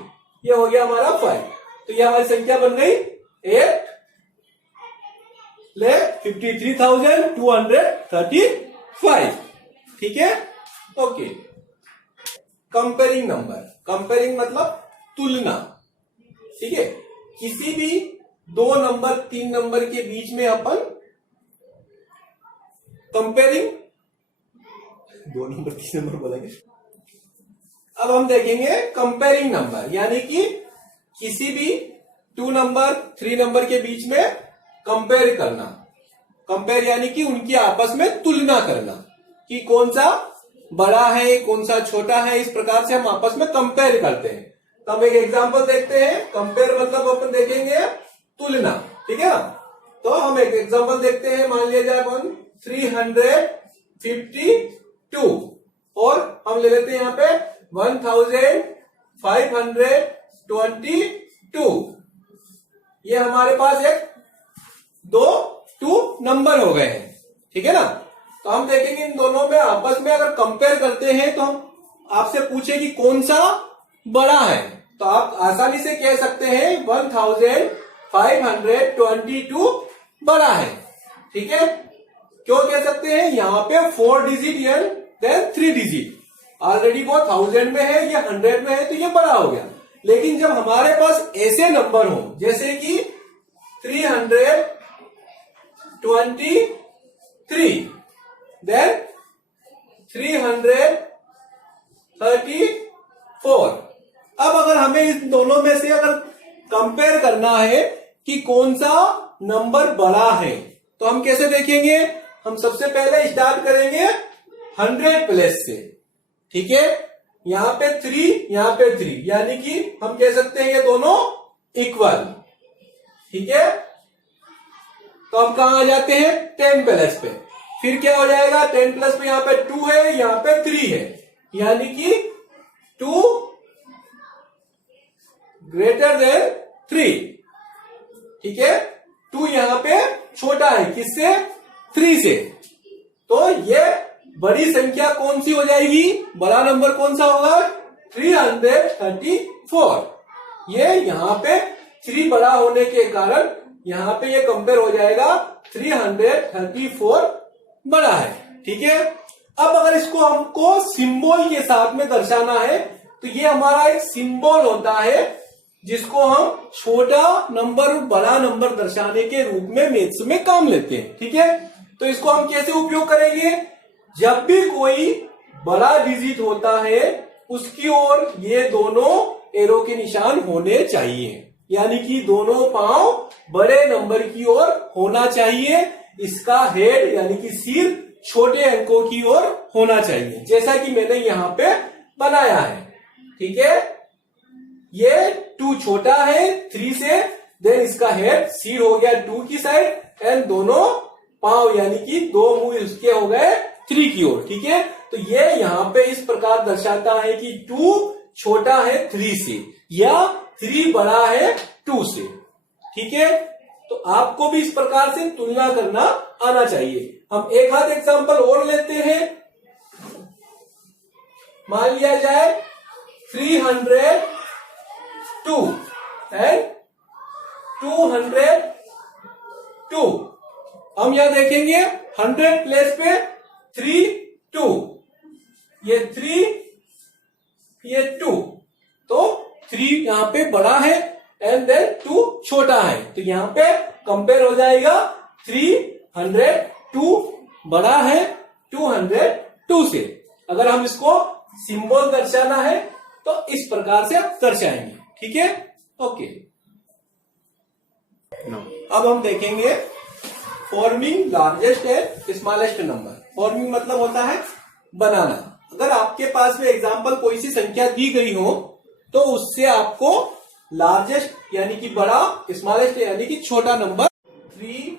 ये हो गया हमारा 5। तो ये हमारी संख्या बन गई 8 ले 53,235। ठीक है, ओके। कंपेयरिंग नंबर, कंपेयरिंग मतलब तुलना। ठीक है, किसी भी 2 नंबर 3 नंबर के बीच में अपन कंपेयरिंग, 2 नंबर 3 नंबर बोलेंगे। अब हम देखेंगे कंपेयरिंग नंबर, यानी कि किसी भी 2 नंबर 3 नंबर के बीच में कंपेयर करना। कंपेयर यानी कि उनकी आपस में तुलना करना कि कौन सा बड़ा है कौन सा छोटा है। इस प्रकार से हम आपस में कंपेयर करते हैं। तो हम एक एग्जांपल देखते हैं। कंपेयर मतलब अपन देखेंगे तुलना। ठीक है ना, तो हम एक एग्जांपल देखते हैं। मान लिया जाए अपन 352 और हम ले लेते हैं यहाँ पे 1522। ये हमारे पास एक 2 नंबर हो गए हैं। ठीक है ना, तो हम देखेंगे इन दोनों में आपस में अगर कंपेयर करते हैं तो हम आपसे पूछे कि कौन सा बड़ा है, तो आप आसानी से कह सकते हैं 1522 बड़ा है। ठीक है, क्यों कह सकते हैं? यहाँ पे 4 डिजिट या देन 3 डिजिट, ऑलरेडी वो 1000 में है, ये 100 में है, तो ये बड़ा हो गया। लेकिन जब हमारे पास ऐसे नंबर हो जैसे कि 323 देन 334, अब अगर हमें इस दोनों में से अगर कंपेयर करना है कि कौन सा नंबर बड़ा है, तो हम कैसे देखेंगे? हम सबसे पहले स्टार्ट करेंगे 100 प्लस से। ठीक है, यहां पे 3 यहां पे 3, यानी कि हम कह सकते हैं ये दोनों इक्वल। ठीक है, तो अब कहां आ जाते हैं? 10 प्लस पे। फिर क्या हो जाएगा? 10 प्लस पे यहाँ पे 2 है, यहाँ पे 3 है, यानी कि 2 ग्रेटर देन 3। ठीक है, 2 यहां पे छोटा है किससे? 3 से। तो ये बड़ी संख्या कौन सी हो जाएगी? बड़ा नंबर कौन सा होगा? 334। ये यहां पे 3 बड़ा होने के कारण यहां पे ये कंपेयर हो जाएगा 334 बड़ा है। ठीक है, अब अगर इसको हमको सिंबल के साथ में दर्शाना है तो ये हमारा एक सिंबल होता है जिसको हम छोटा नंबर बड़ा नंबर दर्शाने के रूप में मैथ्स में काम लेते हैं। ठीक है, तो इसको हम कैसे उपयोग करेंगे? जब भी कोई बड़ा डिजिट होता है उसकी ओर ये दोनों एरो के निशान होने चाहिए, यानी कि दोनों पांव बड़े नंबर की ओर होना चाहिए। इसका हेड यानी कि सिर छोटे अंकों की ओर होना चाहिए, जैसा कि मैंने यहां पे बनाया है। ठीक है, ये 2 छोटा है 3 से, देन इसका हेड सिर हो गया 2 की साइड एंड दोनों पांव यानी कि 2 मुंह उसके हो गए 3 की ओर। ठीक है, तो ये यहां पे इस प्रकार दर्शाता है कि 2 छोटा है 3 से या 3 बड़ा है 2 से। ठीक है, तो आपको भी इस प्रकार से तुलना करना आना चाहिए। हम एक आध एग्जांपल और लेते हैं। मान लिया जाए 302 एंड 202। हम यहां देखेंगे 100 प्लेस पे 3 2, ये 3, ये 2, तो 3 यहां पे बड़ा है एंड देन 2 छोटा है, तो यहां पे कंपेयर हो जाएगा 302 बड़ा है 202 से। अगर हम इसको सिंबल दर्शाना है तो इस प्रकार से आप दर्शाएंगे, ठीक है। ओके, अब हम देखेंगे forming largest and smallest number. Forming मतलब होता है बनाना। अगर आपके पास में एग्जांपल कोई सी संख्या दी गई हो तो उससे आपको लार्जेस्ट यानी कि बड़ा, स्मॉलेस्ट यानी कि छोटा नंबर 3,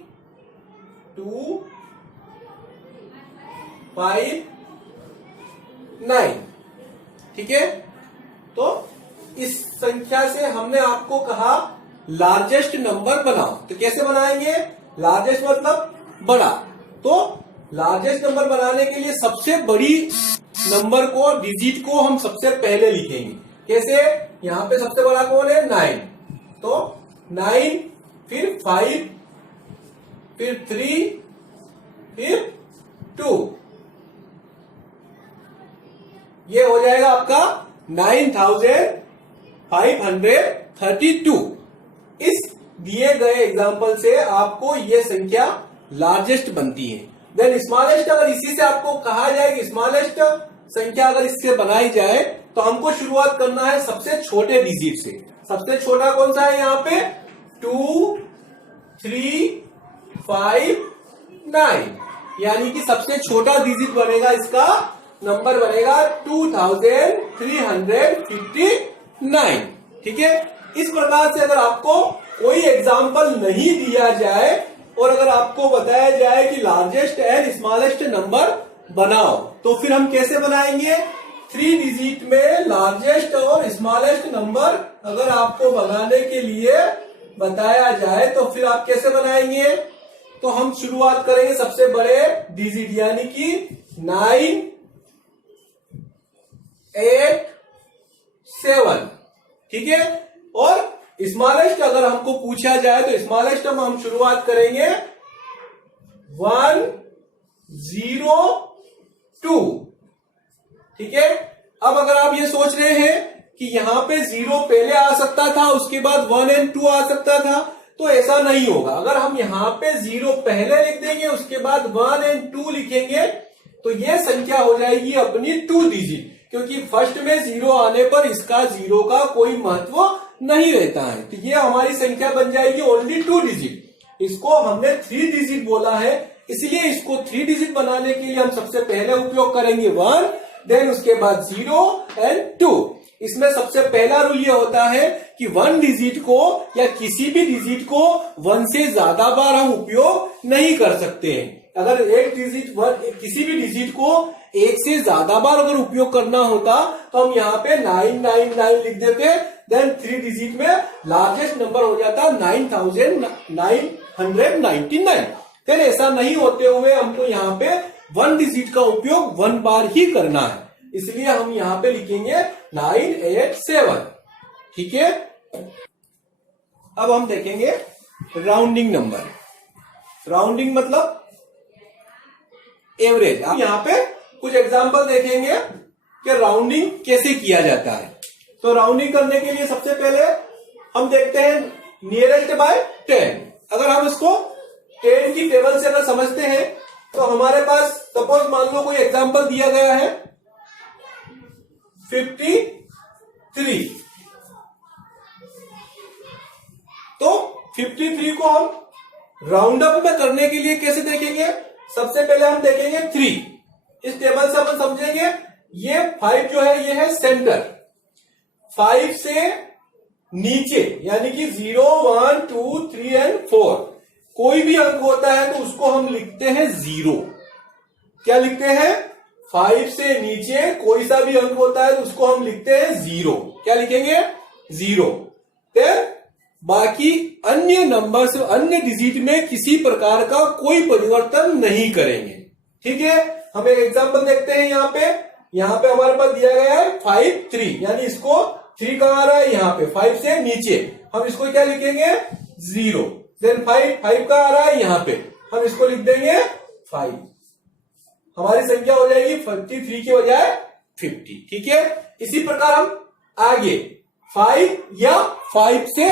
2, 5, 9, ठीक है। तो इस संख्या से हमने आपको कहा लार्जेस्ट नंबर बनाओ, तो कैसे बनाएंगे? लार्जेस्ट मतलब बड़ा, तो लार्जेस्ट नंबर बनाने के लिए सबसे बड़ी नंबर को, डिजिट को हम सबसे पहले लिखेंगे। कैसे? यहां पे सबसे बड़ा कौन है? 9, तो 9, फिर 5, फिर 3, फिर 2, ये हो जाएगा आपका 9532। इस दिए गए एग्जाम्पल से आपको ये संख्या लार्जेस्ट बनती है। देन स्मॉलेस्ट, अगर इसी से आपको कहा जाए कि स्मॉलेस्ट संख्या अगर इससे बनाई जाए तो हमको शुरुआत करना है सबसे छोटे डिजिट से। सबसे छोटा कौन सा है यहाँ पे? 2, 3, 5, 9, यानी कि सबसे छोटा डिजिट बनेगा, इसका नंबर बनेगा 2359, ठीक है। इस प्रकार से अगर आपको कोई एग्जाम्पल नहीं दिया जाए और अगर आपको बताया जाए कि लार्जेस्ट एंड स्मॉलेस्ट नंबर बनाओ, तो फिर हम कैसे बनाएंगे? 3 डिजिट में लार्जेस्ट और स्मॉलेस्ट नंबर अगर आपको बनाने के लिए बताया जाए तो फिर आप कैसे बनाएंगे? तो हम शुरुआत करेंगे सबसे बड़े डिजिट यानी कि 9, 8, 7, ठीक है। और स्मॉलेस्ट अगर हमको पूछा जाए तो स्मॉलेस्ट में हम शुरुआत करेंगे 1, 0, 2, ठीक है। अब अगर आप ये सोच रहे हैं कि यहां पे 0 पहले आ सकता था, उसके बाद 1 और 2 आ सकता था, तो ऐसा नहीं होगा। अगर हम यहां पे 0 पहले लिख देंगे, उसके बाद 1 और 2 लिखेंगे, तो ये संख्या हो जाएगी अपनी 2 डिजिट, क्योंकि फर्स्ट में 0 आने पर इसका 0 का कोई महत्व नहीं रहता है। तो ये हमारी संख्या बन जाएगी ओनली 2 डिजिट। इसको हमने 3 डिजिट बोला है, इसलिए इसको 3 डिजिट बनाने के लिए हम सबसे पहले उपयोग करेंगे 1, देन उसके बाद 0 एंड 2। इसमें सबसे पहला रूल ये होता है कि 1 डिजिट को या किसी भी डिजिट को 1 से ज्यादा बार हम उपयोग नहीं कर सकते हैं। अगर एक डिजिट किसी भी डिजिट को 1 से ज्यादा बार अगर उपयोग करना होता तो हम यहाँ पे 999 लिख देते, देन 3 डिजिट में लार्जेस्ट नंबर हो जाता 9999। फिर ऐसा नहीं होते हुए हमको यहाँ पे 1 डिजिट का उपयोग 1 बार ही करना है, इसलिए हम यहाँ पे लिखेंगे 987, ठीक है। अब हम देखेंगे राउंडिंग नंबर। राउंडिंग मतलब एवरेज। आप यहाँ पे कुछ एग्जांपल देखेंगे कि राउंडिंग कैसे किया जाता है। तो राउंडिंग करने के लिए सबसे पहले हम देखते हैं नियरेस्ट बाय 10। अगर हम इसको 10 की टेबल से अगर समझते हैं तो हमारे पास सपोज मान लो कोई एग्जांपल दिया गया है 53। तो 53 को हम राउंड अप में करने के लिए कैसे देखेंगे? सबसे पहले हम देखेंगे 3। इस टेबल से हम समझेंगे ये 5 जो है ये है सेंटर। 5 से नीचे यानी कि 0, 1, 2, 3 एंड 4 कोई भी अंक होता है तो उसको हम लिखते हैं 0। क्या लिखते हैं? 5 से नीचे कोई सा भी अंक होता है तो उसको हम लिखते हैं 0। क्या लिखेंगे? 0। फिर बाकी अन्य नंबर्स, अन्य डिजिट में किसी प्रकार का कोई परिवर्तन नहीं करेंगे, ठीक है। हम एक एग्जांपल देखते हैं यहाँ पे हमारे पास दिया गया है 5, 3, यानी इसको 3 कहाँ आ रहा है? यहाँ पे 5 से नीचे हम इसको क्या लिखेंगे? 0। देन 5 कहाँ आ रहा है? यहाँ पे हम इसको लिख देंगे 5। हमारी संख्या हो जाएगी 43 के बजाय 50। ठीक है, इसी प्रकार हम आगे 5 या 5 से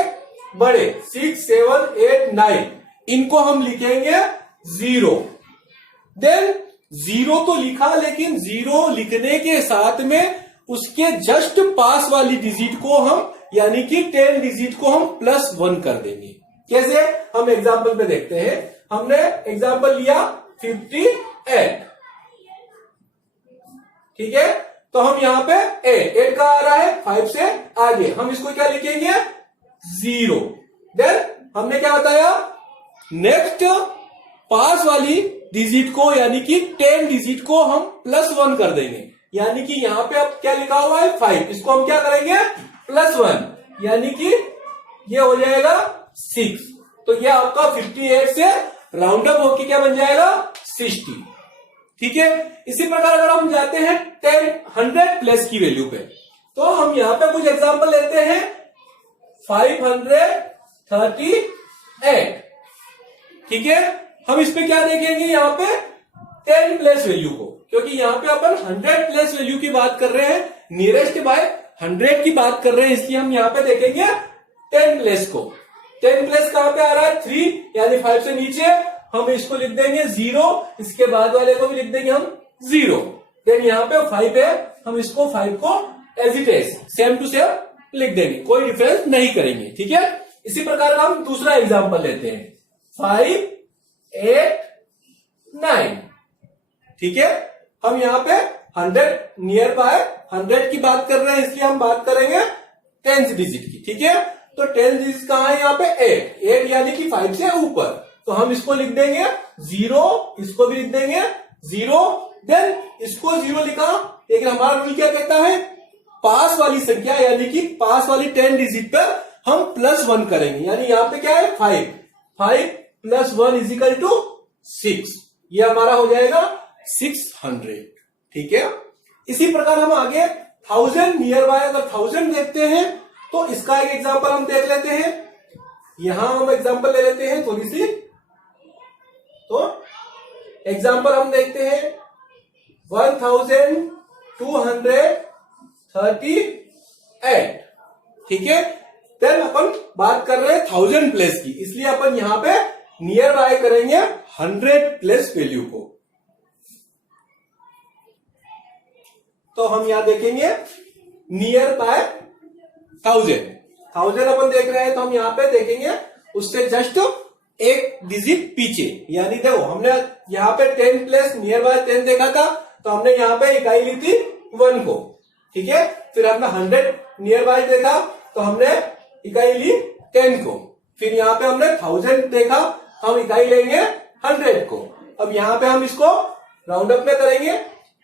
बड़े 6, 7, 8, 9 इनको हम लिखेंगे 0। देन 0 तो लिखा, लेकिन 0 लिखने के साथ में उसके जस्ट पास वाली डिजिट को हम यानी कि 10 डिजिट को हम +1 कर देंगे। कैसे, हम एग्जाम्पल पे देखते हैं। हमने एग्जाम्पल लिया 58। ठीक है, तो हम यहां पे 8 का आ रहा है 5 से आगे, हम इसको क्या लिखेंगे 0। देन हमने क्या बताया, नेक्स्ट पास वाली डिजिट को यानी कि 10 डिजिट को हम +1 कर देंगे। यानी कि यहां पे अब क्या लिखा हुआ है 5, इसको हम क्या करेंगे +1, यानी कि ये हो जाएगा 6। तो ये आपका 58 से राउंड अप होकर क्या बन जाएगा 60। ठीक है, इसी प्रकार अगर हम जाते हैं 100 प्लस की वैल्यू पे, तो हम यहां पे कुछ एग्जांपल लेते हैं 538। ठीक है, हम इस पे क्या देखेंगे यहां पे 10 प्लस वैल्यू को, क्योंकि यहां पे अपन 100 प्लस वैल्यू की बात कर रहे हैं, नियरेस्ट बाय 100 की बात कर रहे हैं, इसलिए हम यहां पे देखेंगे 10 प्लस को। 10 प्लस कहां पे आ रहा है 3, यानी 5 से नीचे हम इसको लिख देंगे 0, इसके बाद वाले को भी लिख देंगे हम 0। देन यहाँ पे 5 है, हम इसको 5 को as it is same to same लिख देंगे, कोई डिफरेंस नहीं करेंगे। ठीक है, इसी प्रकार का हम दूसरा एग्जांपल लेते हैं 5, 8, 9। ठीक है, हम यहाँ पे 100 नियर बाय 100 की बात कर रहे हैं, इसलिए हम बात करेंगे 10th डिजिट की। ठीक है, तो 10th डिजिट कहां है यहाँ पे 8 यानी कि 5 से ऊपर, तो हम इसको लिख देंगे 0, इसको भी लिख देंगे 0। देन इसको 0 लिखा, लेकिन हमारा रूल क्या कहता है, पास वाली संख्या यानी कि पास वाली 10 डिजिट पर हम +1 करेंगे। यानी यहाँ पे क्या है 5 + 1 = 6, ये हमारा हो जाएगा 600। ठीक है, इसी प्रकार हम आगे 1000 नियर बाय अगर 1000 देखते हैं, तो इसका एक एग्जांपल हम देख लेते हैं। यहां हम एग्जांपल ले लेते हैं थोड़ी सी, तो एग्जांपल हम देखते हैं 1238। ठीक है, देन अपन बात कर रहे हैं 1000 प्लस की, इसलिए अपन यहां पे नियर बाय करेंगे 100 प्लस वैल्यू को। तो हम यहां देखेंगे नियर बाय 1000 अपन देख रहे हैं, तो हम यहां पे देखेंगे उससे जस्ट एक डिजिट पीछे, यानी देखो हमने यहां पे 10 प्लस नियर बाय 10 देखा था, तो हमने यहां पे इकाई ली थी 1 को। ठीक है, फिर हमने 100 नियर बाय देखा, तो हमने इकाई ली 10 को। फिर यहां पे हमने 1000 देखा, हम इकाई लेंगे 100 को। अब यहां पे हम इसको राउंड अप में करेंगे,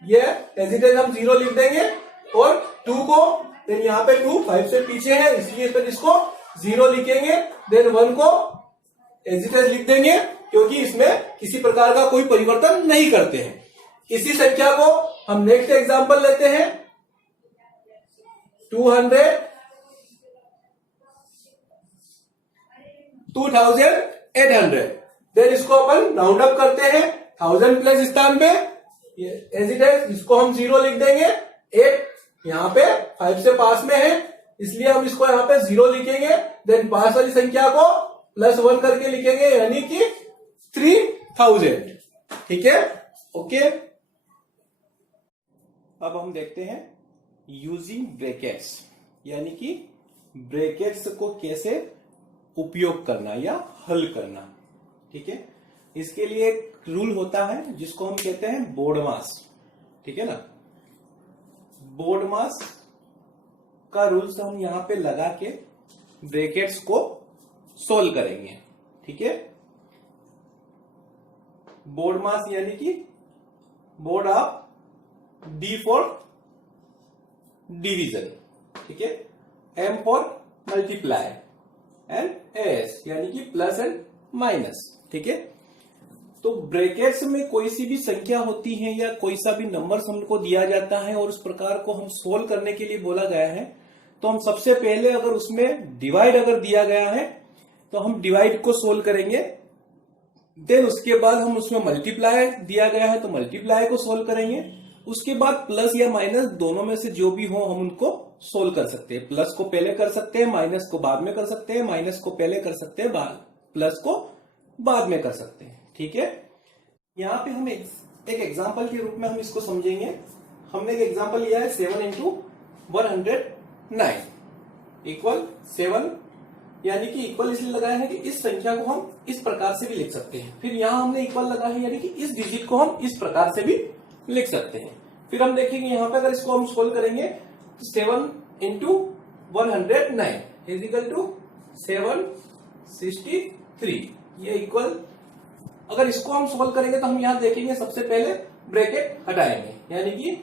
ये एज इट इज हम 0 लिख देंगे, और 2 को, देन यहाँ पे 2 5 से पीछे है, इसलिए फिर इसको 0 लिखेंगे। देन 1 को एज इट इज लिख देंगे, क्योंकि इसमें किसी प्रकार का कोई परिवर्तन नहीं करते हैं। इसी संख्या को हम नेक्स्ट एग्जांपल लेते हैं 2800। देन इसको अपन राउंड अप करते हैं 1000 प्लस स्थान पे, एज इट इज इसको हम 0 लिख देंगे। 8 यहाँ पे 5 से पास में है, इसलिए हम इसको यहाँ पे 0 लिखेंगे। देन पास वाली संख्या को +1 करके लिखेंगे, यानी कि 3000। ठीक है, ओके। अब हम देखते हैं यूजिंग ब्रैकेट्स, यानी कि ब्रैकेट्स को कैसे उपयोग करना या हल करना। ठीक है, इसके लिए एक रूल होता है जिसको हम कहते हैं बोर्डमास। ठीक है ना, बोर्डमास का रूल्स हम यहां पे लगा के ब्रैकेट्स को सोल्व करेंगे। ठीक है, बोर्डमास यानी कि board of D for division. ठीक है, M for multiply, and S यानी कि प्लस एंड माइनस। ठीक है, तो ब्रैकेट्स में कोई सी भी संख्या होती है या कोई सा भी नंबर्स हमको दिया जाता है और उस प्रकार को हम सोल्व करने के लिए बोला गया है, तो हम सबसे पहले अगर उसमें डिवाइड अगर दिया गया है, तो हम डिवाइड को सोल्व करेंगे देन उसके बाद हम उसमें मल्टीप्लाई दिया गया है तो मल्टीप्लाई को सोल्व करेंगे। उसके बाद प्लस या माइनस दोनों में से जो भी हो हम उनको सोल्व कर सकते हैं। प्लस को पहले कर सकते हैं, माइनस को बाद में कर सकते हैं, माइनस को पहले कर सकते हैं, प्लस को बाद में कर सकते हैं। ठीक है, यहाँ पे हम एक एग्जाम्पल के रूप में हम इसको समझेंगे। हमने एक एग्जाम्पल लिया है 7 इंटू 109 इक्वल 7, यानी कि इक्वल इसलिए लगाया है कि इस संख्या को हम इस प्रकार से भी लिख सकते हैं। फिर यहां हमने इक्वल लगाया है, यानी कि इस डिजिट को हम इस प्रकार से भी लिख सकते हैं। फिर हम देखेंगे यहाँ पे अगर इसको हम सोल्व करेंगे तो 7 इंटू 109 इज इक्वल टू 763, ये इक्वल, अगर इसको हम सोल्व करेंगे तो हम यहां देखेंगे सबसे पहले ब्रैकेट हटाएंगे, यानी कि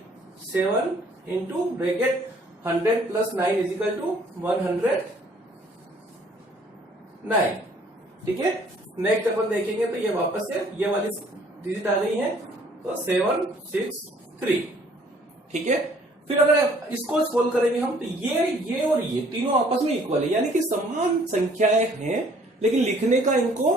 7 into bracket 100 plus 9 is equal to 109। ठीक है, नेक्स्ट अपन देखेंगे तो ये वापस से ये वाली डिजिट आ गई है तो 763। ठीक है, फिर अगर इसको सोल्व करेंगे हम तो ये और ये तीनों आपस में इक्वल है, यानी कि समान संख्याएं हैं लेकिन लिखने का इनको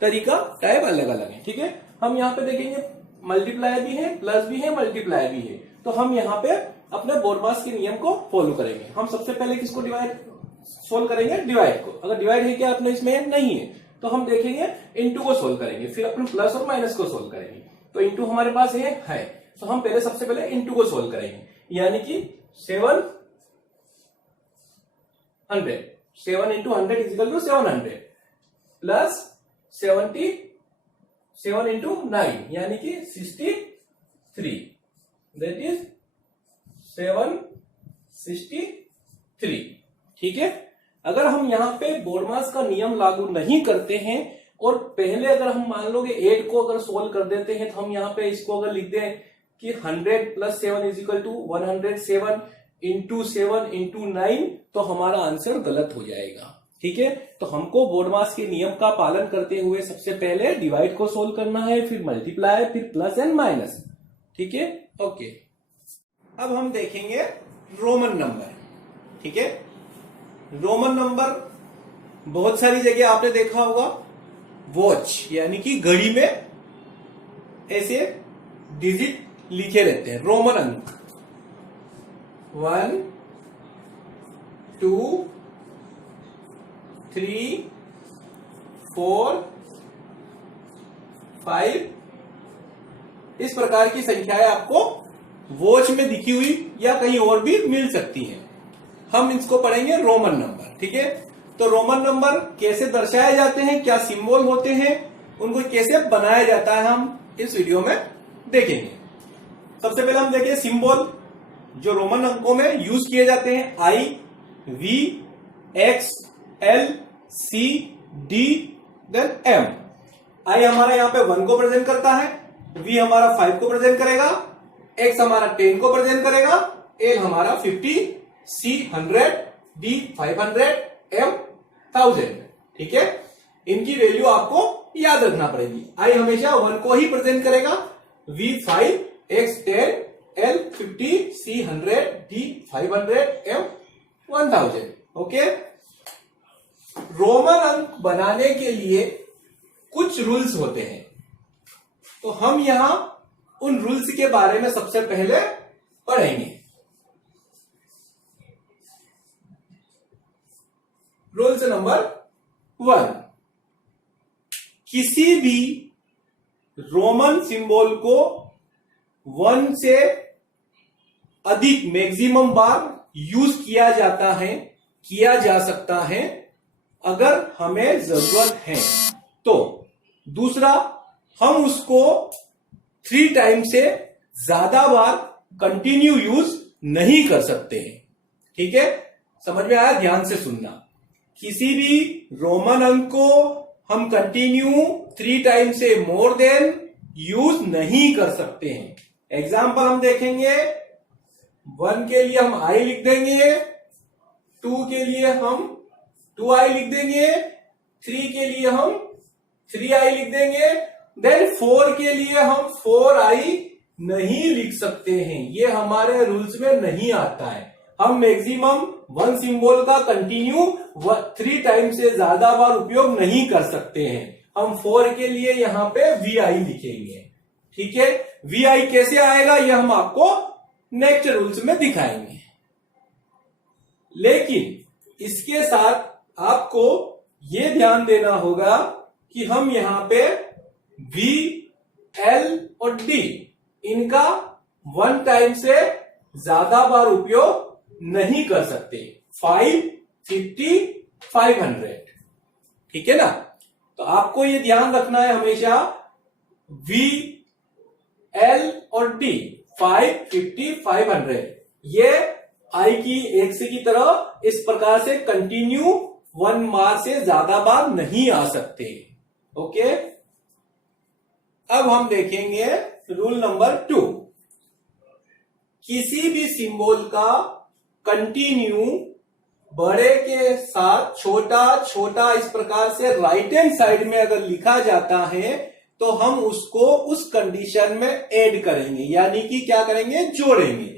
तरीका टाइप अलग अलग है। ठीक है, हम यहाँ पे देखेंगे मल्टीप्लाई भी है, प्लस भी है, मल्टीप्लाई भी है, तो हम यहाँ पे अपने बोरमास के नियम को फॉलो करेंगे। हम सबसे पहले किसको सोल्व करेंगे, डिवाइड को। अगर डिवाइड है क्या अपने इसमें नहीं है तो हम देखेंगे इनटू को सोल्व करेंगे, फिर अपने प्लस और माइनस को सोल्व करेंगे। तो इनटू हमारे पास है तो हम पहले सबसे पहले इनटू को सोल्व करेंगे, यानी कि 700 7 into 100 is equal to 700 plus 77 into 9 यानी कि 63, दैट इज 763। ठीक है, अगर हम यहाँ पे बोरमास का नियम लागू नहीं करते हैं और पहले अगर हम मान लो कि 8 को अगर सोल्व कर देते हैं तो हम यहाँ पे इसको अगर लिख दें कि 100 plus 7 is equal to 107 into 7 into 9 तो हमारा आंसर गलत हो जाएगा। ठीक है, तो हमको बोरमास के नियम का पालन करते हुए सबसे पहले डिवाइड को सोल्व करना है, फिर मल्टीप्लाई, फिर प्लस एंड माइनस। ठीक है, ओके। अब हम देखेंगे रोमन नंबर। ठीक है, रोमन नंबर बहुत सारी जगह आपने देखा होगा, वॉच यानी कि घड़ी में ऐसे डिजिट लिखे रहते हैं, रोमन अंक 1 2 3 4 5 इस प्रकार की संख्याएं आपको वॉच में दिखी हुई या कहीं और भी मिल सकती हैं। हम इसको पढ़ेंगे रोमन नंबर। ठीक है, तो रोमन नंबर कैसे दर्शाए जाते हैं, क्या सिंबल होते हैं, उनको कैसे बनाया जाता है, हम इस वीडियो में देखेंगे। सबसे पहले हम देखें सिंबल जो रोमन अंकों में यूज किए जाते हैं, I, V, X, L, C, D, then M. I हमारा यहाँ पे 1 को प्रेजेंट करता है, वी हमारा 5 को प्रेजेंट करेगा, एक्स हमारा 10 को प्रेजेंट करेगा, एल हमारा 50, सी 100, डी 500, एम 1000। ठीक है, इनकी वैल्यू आपको याद रखना पड़ेगी। आई हमेशा 1 को ही प्रेजेंट करेगा, V 5, X 10, L 50, C 100, D 500, M 1000। Okay, Roman अंक बनाने के लिए कुछ रूल्स होते हैं, तो हम यहां उन रूल्स के बारे में सबसे पहले पढ़ेंगे। रूल्स नंबर 1, किसी भी रोमन सिंबल को 1 से अधिक मैक्सिमम बार यूज किया जाता है, किया जा सकता है अगर हमें जरूरत है तो। दूसरा, हम उसको 3 टाइम से ज्यादा बार कंटिन्यू यूज नहीं कर सकते हैं। ठीक है, समझ में आया? ध्यान से सुनना। किसी भी रोमन अंक को हम कंटिन्यू 3 टाइम से मोर देन यूज नहीं कर सकते हैं। एग्जाम्पल हम देखेंगे, 1 के लिए हम आई लिख देंगे, 2 के लिए हम 2i लिख देंगे, 3 के लिए हम 3i लिख देंगे, देन 4 के लिए हम 4i नहीं लिख सकते हैं। ये हमारे रूल्स में नहीं आता है। हम मैक्सिमम 1 सिंबल का कंटिन्यू 3 टाइम से ज्यादा बार उपयोग नहीं कर सकते हैं। हम 4 के लिए यहां पे VI लिखेंगे। ठीक है, VI कैसे आएगा यह हम आपको नेक्स्ट रूल्स में दिखाएंगे। लेकिन इसके साथ आपको ये ध्यान देना होगा कि हम यहां पे V, L और D इनका 1 टाइम से ज्यादा बार उपयोग नहीं कर सकते। 5, 50, 500। ठीक है ना, तो आपको ये ध्यान रखना है हमेशा V, L और D 5, 50, 500 ये आई की एक से की तरह इस प्रकार से कंटिन्यू 1 बार से ज्यादा बार नहीं आ सकते। ओके, अब हम देखेंगे रूल नंबर 2। किसी भी सिंबल का कंटिन्यू बड़े के साथ छोटा छोटा इस प्रकार से राइट हैंड साइड में अगर लिखा जाता है तो हम उसको उस कंडीशन में ऐड करेंगे, यानी कि क्या करेंगे, जोड़ेंगे।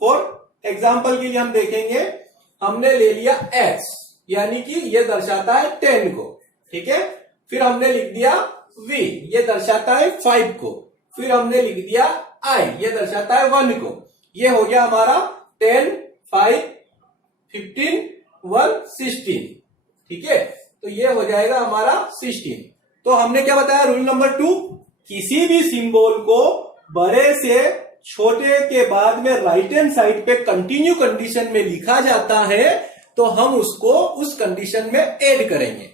फॉर एग्जाम्पल के लिए हम देखेंगे, हमने ले लिया x, यानी कि यह दर्शाता है 10 को। ठीक है, फिर हमने लिख दिया v, ये दर्शाता है 5 को। फिर हमने लिख दिया i, ये दर्शाता है 1 को। ये हो गया हमारा 10, 5, 15, 1, 16। ठीक है, तो ये हो जाएगा हमारा 16। तो हमने क्या बताया रूल नंबर 2, किसी भी सिंबल को बड़े से छोटे के बाद में राइट हैंड साइड पे कंटिन्यू कंडीशन में लिखा जाता है तो हम उसको उस कंडीशन में ऐड करेंगे।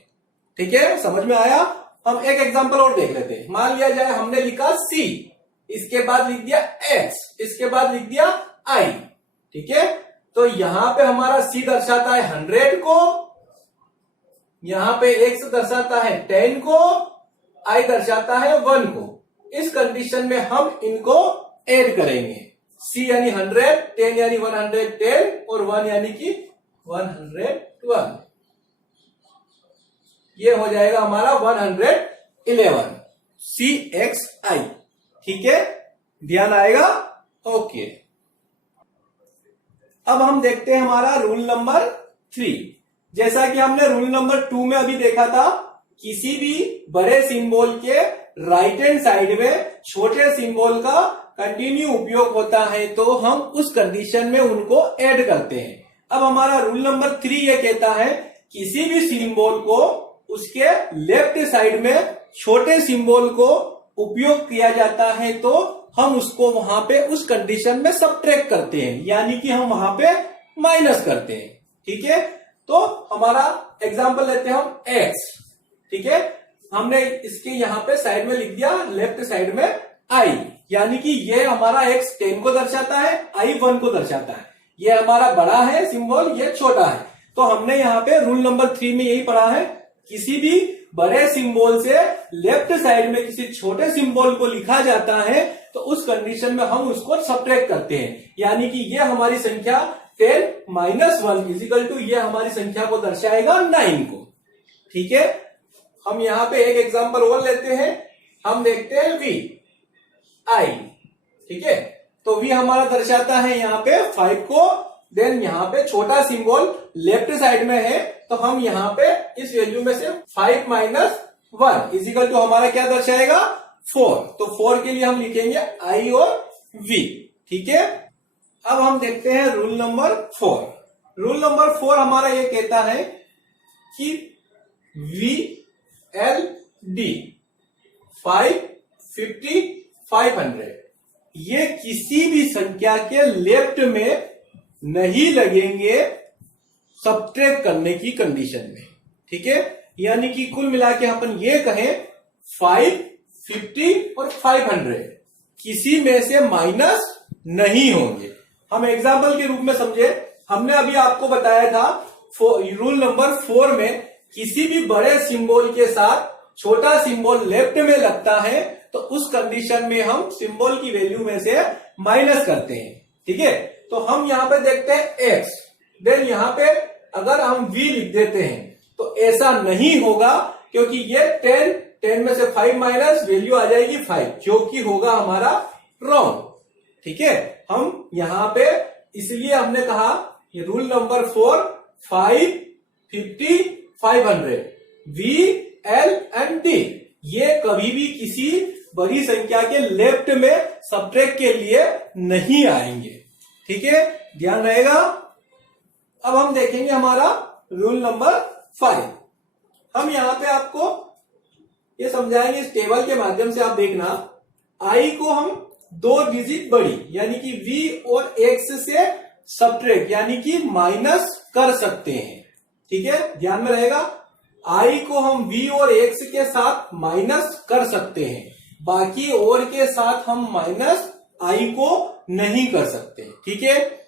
ठीक है, समझ में आया। हम एक एग्जांपल और देख लेते हैं। मान लिया जाए हमने लिखा C, इसके बाद लिख दिया X, इसके बाद लिख दिया I। ठीक है, तो यहां पे हमारा C दर्शाता है 100 को, यहां पे X दर्शाता है 10 को, I दर्शाता है 1 को। इस कंडीशन में हम इनको ऐड करेंगे। C यानी 100, 10 यानी 110 और 1 यानी कि 101। ये हो जाएगा हमारा 111 CXI। ठीक है, ध्यान आएगा। ओके, अब हम देखते हैं हमारा रूल नंबर 3। जैसा कि हमने रूल नंबर 2 में अभी देखा था, किसी भी बड़े सिंबल के राइट हैंड साइड में छोटे सिंबल का कंटिन्यू उपयोग होता है तो हम उस कंडीशन में उनको ऐड करते हैं। अब हमारा रूल नंबर 3 ये कहता है, किसी भी सिंबल को उसके लेफ्ट साइड में छोटे सिंबल को उपयोग किया जाता है तो हम उसको वहां पे उस कंडीशन में सबट्रैक्ट करते हैं, यानी कि हम वहां पे माइनस करते हैं। ठीक है, तो हमारा एग्जांपल लेते हैं हम x। ठीक है, हमने इसके यहां पे साइड में लिख दिया लेफ्ट साइड में i, यानी कि ये हमारा x 10 को दर्शाता है, i 1 को दर्शाता है। ये हमारा बड़ा है सिंबल, ये छोटा है। तो हमने यहाँ पे रूल नंबर 3 में यही पढ़ा है, किसी भी बड़े सिंबल से लेफ्ट साइड में किसी छोटे सिंबल को लिखा जाता है तो उस कंडीशन में हम उसको सबट्रैक्ट करते हैं, यानी कि ये हमारी संख्या 10 - 1 इजिकल टू ये हमारी संख्या को दर्शाएगा 9 को। ठीक है, हम यहाँ पे एक एग्जांपल और लेते हैं। हम देखते हैं V I। ठीक है, तो V हमारा दर्शाता है यहाँ पे 5 को। देन यहाँ पे छोटा सिंबल लेफ्ट साइड में है तो हम यहाँ पे इस वैल्यू में से 5 - 1 इजिकल टू हमारा क्या दर्शाएगा 4। तो 4 के लिए हम लिखेंगे I और V। ठीक है, अब हम देखते हैं रूल नंबर 4। रूल नंबर 4 हमारा ये कहता है कि V L D 5, 50, 500 ये किसी भी संख्या के लेफ्ट में नहीं लगेंगे सबट्रैक्ट करने की कंडीशन में। ठीक है, यानी कि कुल मिला के अपन ये कहें 5, 50 और 500 किसी में से माइनस नहीं होंगे। हम एग्जाम्पल के रूप में समझे, हमने अभी आपको बताया था रूल नंबर 4 में किसी भी बड़े सिंबल के साथ छोटा सिंबल लेफ्ट में लगता है तो उस कंडीशन में हम सिंबल की वैल्यू में से माइनस करते हैं। ठीक है, तो हम यहां पे देखते हैं x, देन यहां पे अगर हम v लिख देते हैं तो ऐसा नहीं होगा, क्योंकि ये 10 में से 5 माइनस वैल्यू आ जाएगी 5, जो कि होगा हमारा रॉन्ग। ठीक है, हम यहां पे इसलिए हमने कहा ये rule number 4 5, 50, 500 V L and D ये कभी भी किसी बड़ी संख्या के लेफ्ट में सब्ट्रैक्ट के लिए नहीं आएंगे। ठीक है, ध्यान रहेगा। अब हम देखेंगे हमारा रूल नंबर 5। हम यहां पे आपको ये समझाएंगे इस टेबल के माध्यम से। आप देखना, आई को हम 2 डिजिट बड़ी यानी कि v और x से सब्ट्रैक्ट यानी कि माइनस कर सकते हैं। ठीक है, ध्यान में रहेगा। आई को हम v और x के साथ माइनस कर सकते हैं, बाकी और के साथ हम माइनस आई को नहीं कर सकते। ठीक है,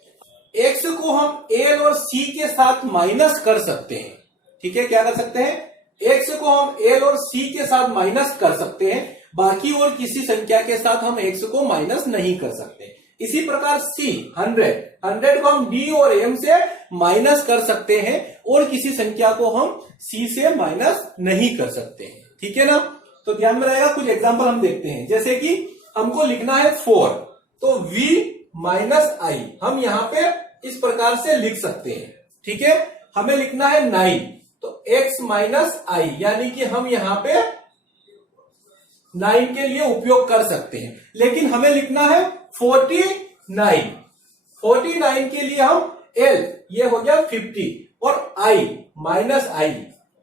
x को हम l और c के साथ माइनस कर सकते हैं। ठीक है, क्या कर सकते हैं? x को हम l और c के साथ माइनस कर सकते हैं, बाकी और किसी संख्या के साथ हम x को माइनस नहीं कर सकते। इसी प्रकार c 100 को हम d और m से माइनस कर सकते हैं और किसी संख्या को हम c से माइनस नहीं कर सकते हैं। ठीक है ना, तो ध्यान में रहेगा। कुछ एग्जांपल हम देखते हैं, जैसे कि हमको लिखना है 4, तो v माइनस आई हम यहां पे इस प्रकार से लिख सकते हैं। ठीक है, हमें लिखना है 9, तो x माइनस आई यानी कि हम यहां पे 9 के लिए उपयोग कर सकते हैं। लेकिन हमें लिखना है 49 के लिए हम l ये हो गया 50 और i माइनस आई,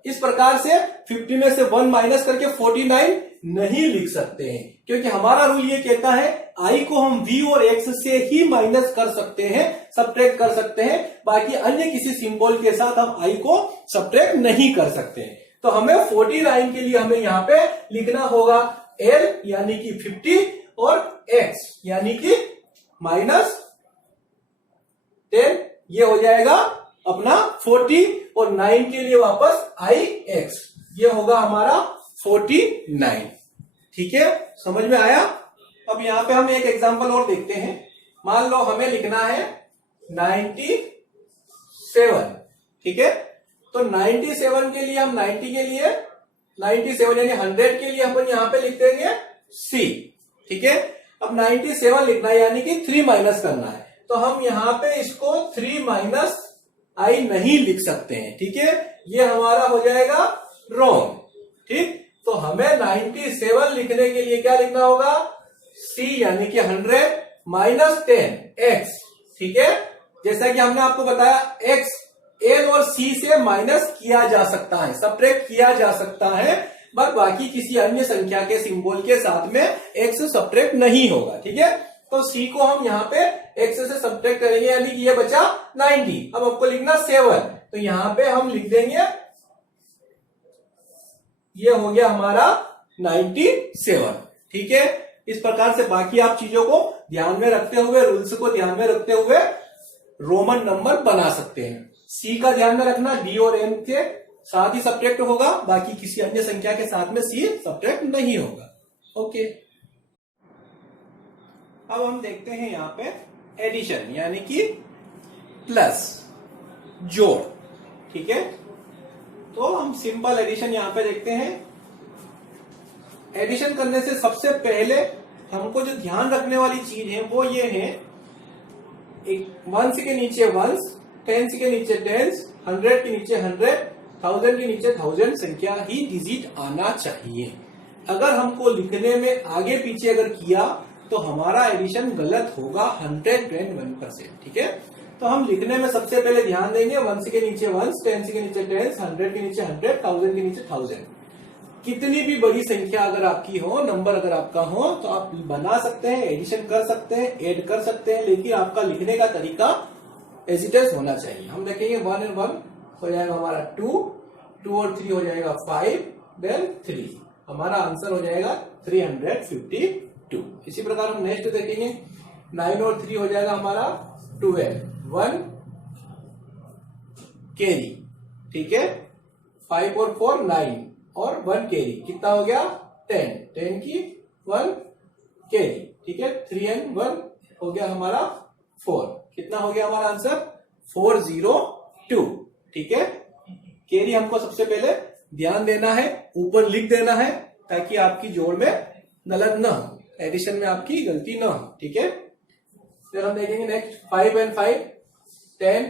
इस प्रकार से 50 में से 1 माइनस करके 49 नहीं लिख सकते हैं, क्योंकि हमारा रूल ये कहता है i को हम v और x से ही माइनस कर सकते हैं, सब्ट्रैक्ट कर सकते हैं, बाकी अन्य किसी सिंबल के साथ हम i को सब्ट्रैक्ट नहीं कर सकते हैं। तो हमें 49 के लिए हमें यहां पे लिखना होगा l यानी कि 50 और x यानी कि माइनस 10, ये हो जाएगा अपना 40 और 9 के लिए वापस ix, ये होगा हमारा 49। ठीक है, समझ में आया। अब यहां पे हम एक एग्जांपल और देखते हैं। मान लो हमें लिखना है 97। ठीक है, तो 97 के लिए हम 90 के लिए 97 यानी 100 के लिए अपन यहां पे लिख देंगे c। ठीक है, अब 97 लिखना है यानी कि 3 माइनस करना है, तो हम यहां पे इसको 3 माइनस आई नहीं लिख सकते हैं। ठीक है, ये हमारा हो जाएगा रॉन्ग। ठीक, तो हमें 97 लिखने के लिए क्या लिखना होगा? c यानी कि 100 माइनस 10 x। ठीक है, जैसा कि हमने आपको बताया x l और c से माइनस किया जा सकता है, सब्ट्रैक्ट किया जा सकता है, बट बाकी किसी अन्य संख्या के सिंबल के साथ में x सब्ट्रैक्ट नहीं होगा। ठीक है, तो c को हम यहाँ पे x से सब्ट्रैक्ट करेंगे यानी कि ये बचा 90। अब आपको लिखना 7, तो यहां पे हम लिख देंगे, ये हो गया हमारा 97। ठीक है, इस प्रकार से बाकी आप चीजों को ध्यान में रखते हुए, रूल्स को ध्यान में रखते हुए रोमन नंबर बना सकते हैं। c का ध्यान में रखना, d और m के साथ ही सब्ट्रैक्ट होगा, बाकी किसी अन्य संख्या के साथ में c सब्ट्रैक्ट नहीं होगा। ओके, अब हम देखते हैं यहां पे एडिशन यानी कि प्लस, जोड़। ठीक है, तो हम सिंपल एडिशन यहां पे देखते हैं। एडिशन करने से सबसे पहले हमको जो ध्यान रखने वाली चीज है वो ये है, एक 1 के नीचे 1, 10 के नीचे 10, 100 के नीचे 100, 1000 के नीचे 1000 संख्या ही डिजिट आना चाहिए। अगर हमको लिखने में आगे पीछे अगर किया तो हमारा एडिशन गलत होगा 101%। ठीक है, तो हम लिखने में सबसे पहले ध्यान देंगे 1 के नीचे 1, 10 के नीचे 10, 100 के नीचे 100, 1000 के नीचे 1000। कितनी भी बड़ी संख्या अगर आपकी हो, नंबर अगर आपका हो, तो आप बना सकते हैं, एडिशन कर सकते हैं, ऐड कर सकते हैं, लेकिन आपका लिखने का तरीका एज इट इज होना चाहिए। हम देखेंगे 1 और 1 हो जाएगा हमारा 2, 2 और 3 हो जाएगा 5, देन 3, हमारा आंसर हो जाएगा 352। इसी प्रकार हम नेक्स्ट देखेंगे 9 और 3 हो जाएगा हमारा 12, 1 कैरी। ठीक है, 5 और 4 9 और 1 कैरी, कितना हो गया 10, 10 की 1 कैरी। ठीक है, 3 and 1 हो गया हमारा 4, कितना हो गया हमारा आंसर 402। ठीक है, कैरी हमको सबसे पहले ध्यान देना है, ऊपर लिख देना है, ताकि आपकी जोड़ में गलत ना हो, एडिशन में आपकी गलती ना हो। ठीक है, फिर हम देखेंगे नेक्स्ट 5 and 5, 10,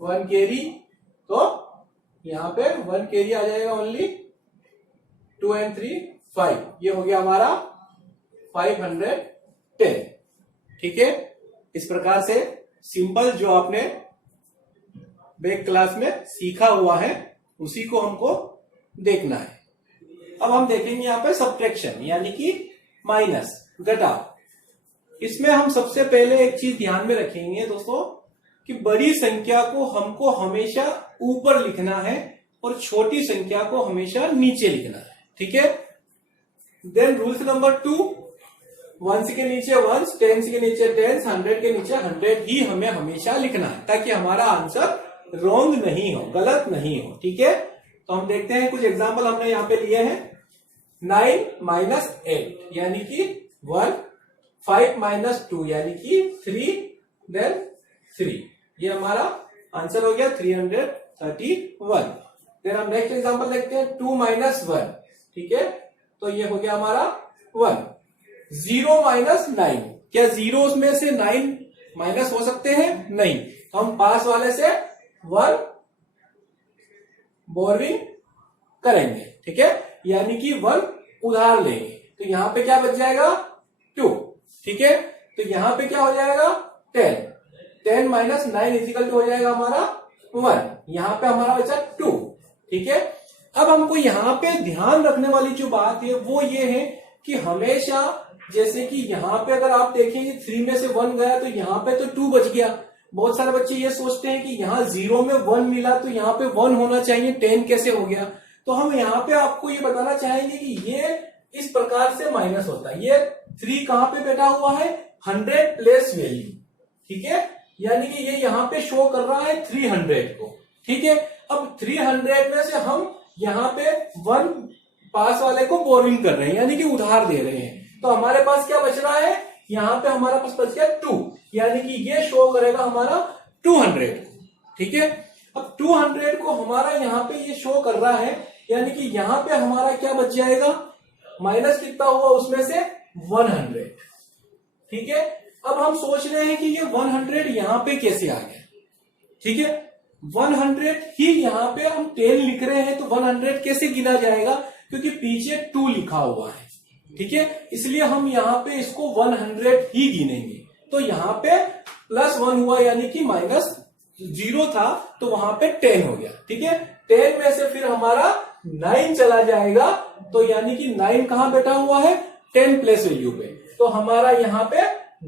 1 कैरी, तो यहां पे 1 कैरी आ जाएगा ओनली 2 and 3 5, ये हो गया हमारा 510। ठीक है, इस प्रकार से सिंपल जो आपने बैक क्लास में सीखा हुआ है उसी को हमको देखना है। अब हम देखेंगे यहाँ पे सब्ट्रैक्शन यानी कि माइनस, घटाव। इसमें हम सबसे पहले एक चीज ध्यान में रखेंगे दोस्तों कि बड़ी संख्या को हमको हमेशा ऊपर लिखना है और छोटी संख्या को हमेशा नीचे लिखना है। ठीक है, देन रूल्स नंबर 2, 1 के नीचे 1, 10 के नीचे 10, 100 के नीचे 100 ही हमें हमेशा लिखना है ताकि हमारा आंसर रॉन्ग नहीं हो, गलत नहीं हो। ठीक है, तो हम देखते हैं कुछ एग्जांपल हमने यहाँ पे लिए हैं। 9 माइनस 8 यानी कि 1, 5 माइनस 2 यानी कि 3, देन 3, ये हमारा आंसर हो गया 331। देन हम नेक्स्ट एग्जांपल देखते हैं 2 माइनस 1। ठीक है, तो ये हो गया हमारा 1। 0 माइनस 9, क्या 0 में से 9 माइनस हो सकते हैं? नहीं, तो हम पास वाले से 1 बोरिंग करेंगे। ठीक है, यानी कि 1 उधार लेंगे, तो यहां पे क्या बच जाएगा? 2। ठीक है, तो यहां पे क्या हो जाएगा? 10। 10 माइनस 9 इजिकल टू हो जाएगा हमारा 1, यहां पे हमारा बचा 2। ठीक है, अब हमको यहां पे ध्यान रखने वाली जो बात है वो ये है कि हमेशा जैसे कि यहां पे अगर आप देखेंगे 3 में से 1 गया तो यहां पे तो 2 बच गया। बहुत सारे बच्चे ये सोचते हैं कि यहाँ 0 में 1 मिला तो यहाँ पे 1 होना चाहिए, 10 कैसे हो गया? तो हम यहाँ पे आपको ये बताना चाहेंगे कि ये इस प्रकार से माइनस होता है। ये 3 कहां पे बैठा हुआ है? 100 प्लेस वैल्यू। ठीक है, यानी कि ये यहाँ पे शो कर रहा है 300 को। ठीक है, अब 300 में से हम यहाँ पे 1 पास वाले को बोरिंग कर रहे हैं यानी कि उधार दे रहे हैं, तो हमारे पास क्या बच रहा है? यहाँ पे हमारा पास बच गया 2, यानी कि ये शो करेगा हमारा 200 को। ठीक है, अब 200 को हमारा यहाँ पे ये शो कर रहा है, यानी कि यहाँ पे हमारा क्या बच जाएगा? माइनस कितना हुआ उसमें से? 100। ठीक है, अब हम सोच रहे हैं कि ये 100 यहाँ पे कैसे आ गया? ठीक है, 100 ही यहाँ पे हम 10 लिख रहे हैं तो 100 कैसे गिना जाएगा? क्योंकि पीछे 2 लिखा हुआ है। ठीक है, इसलिए हम यहाँ पे इसको 100 ही गिनेंगे। तो यहाँ पे +1 हुआ यानी कि माइनस 0 था तो वहां पे 10 हो गया। ठीक है, 10 में से फिर हमारा 9 चला जाएगा, तो यानी कि 9 कहां बैठा हुआ है? 10 प्लेस वैल्यू पे, तो हमारा यहाँ पे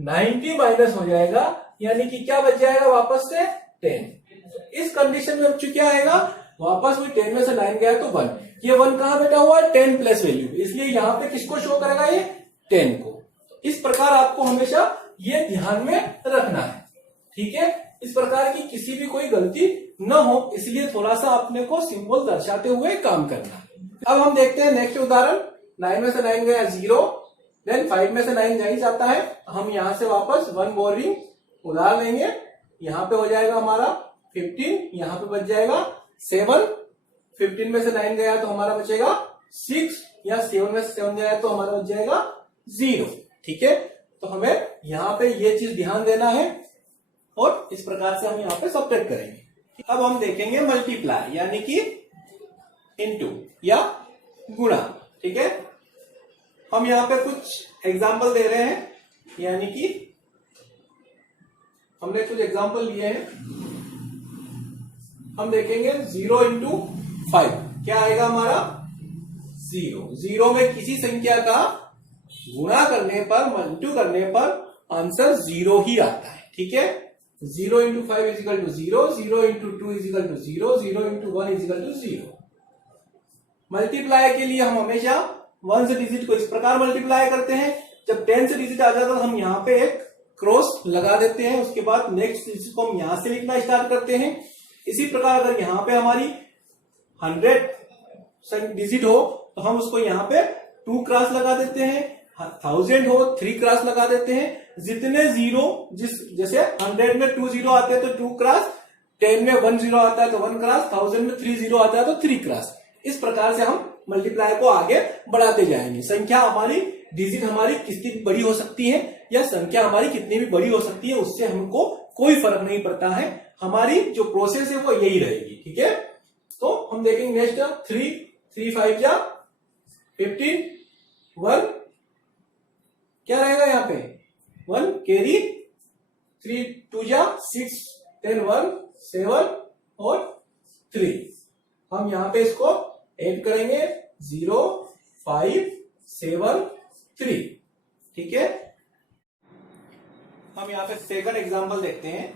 90 माइनस हो जाएगा, यानी कि क्या बच जाएगा वापस से? 10। इस कंडीशन में क्या आएगा? वापस भी 10 में से 9 गया तो 1, ये 1 कहां बैठा हुआ है? 10 प्लेस वैल्यू, इसलिए यहाँ पे किसको शो करेगा? ये 10 को। इस प्रकार आपको हमेशा ये ध्यान में रखना है। ठीक है, इस प्रकार की किसी भी कोई गलती न हो, इसलिए थोड़ा सा अपने को सिंबल दर्शाते हुए काम करना है। अब हम देखते हैं नेक्स्ट उदाहरण। 9 में से 9 गया 0, देन 5 में से 9 नहीं जाता है, हम यहां से वापस 1 बोरिंग उधार लेंगे, यहां पे हो जाएगा हमारा 15, यहां पे बच जाएगा 7। 15 में से 9 गया तो हमारा बचेगा 6, या 7 में से 7 गया तो हमारा बच जाएगा 0। ठीक है, तो हमें यहाँ पे ये चीज ध्यान देना है और इस प्रकार से हम यहाँ पे सब्ट्रैक्ट करेंगे। अब हम देखेंगे मल्टीप्लाई यानी कि इनटू या गुणा। ठीक है, हम यहाँ पे कुछ एग्जाम्पल दे रहे हैं, यानी कि हमने कुछ एग्जाम्पल लिए हैं। हम देखेंगे 0 इंटू 5 क्या आएगा हमारा? 0। 0 में किसी संख्या का गुणा करने पर, मल्टू करने पर आंसर 0 ही आता है। ठीक है, 0 into 5 is equal to 0, 0 into 2 is equal to 0, 0 into 1 is equal to 0। Multiply के लिए हम हमेशा 1 से डिजिट को इस प्रकार मल्टीप्लाई करते हैं, जब 10 से डिजिट आ जाता है तो हम यहाँ पे एक क्रॉस लगा देते हैं, उसके बाद नेक्स्ट डिजिट को हम यहां से लिखना स्टार्ट करते हैं। इसी प्रकार अगर यहाँ पे हमारी 100 डिजिट हो तो हम उसको यहाँ पे 2 क्रॉस लगा देते हैं, 1000 हो 3 क्रॉस लगा देते हैं। जितने जीरो जैसे 100 में 2 जीरो आते हैं तो 2 क्रॉस, 10 में 1 जीरो आता है तो 1 क्रॉस, 1000 में 3 जीरो आता है तो 3 क्रॉस। इस प्रकार से हम मल्टीप्लाई को आगे बढ़ाते जाएंगे। संख्या हमारी, डिजिट हमारी कितनी बड़ी हो सकती है या संख्या हमारी कितनी भी बड़ी हो सकती है, उससे हमको कोई फर्क नहीं पड़ता है, हमारी जो प्रोसेस है वो यही रहेगी। ठीक है, तो हम देखेंगे नेक्स्ट 3 5 जा 15 1 क्या रहेगा यहाँ पे 1 कैरी 3 2 जा 6 10 1 7 और 3 हम यहाँ पे इसको ऐड करेंगे 0 5 7 3 ठीक है। हम यहाँ पे सेकंड एग्जांपल देखते हैं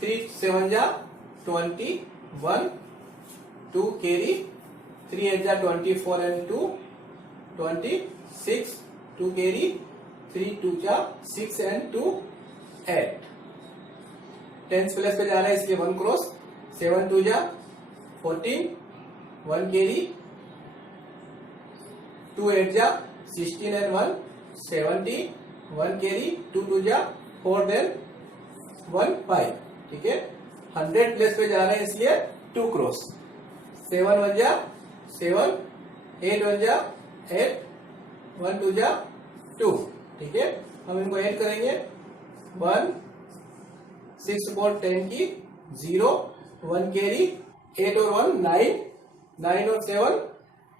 3 7 जा 20 1 2 कैरी 3 8 जा 24 एंड 2 26 2 कैरी 3 2 जा 6 एंड 2 8 टेंस प्लेस पे जा रहा है इसलिए 1 क्रॉस 7 2 जा 14 1 कैरी 2 8 जा 16 एंड 1 70 1 कैरी 2 2 जा 4 देन 1 5 ठीक है। 100 प्लेस पे जा रहे हैं इसलिए 2 क्रॉस 7 1 जा 7 8 1 जा 8 1 2 जा 2 ठीक है। हम इनको ऐड करेंगे 1 6 4 10 की 0 1 कैरी 8 और 1 9 9 और 7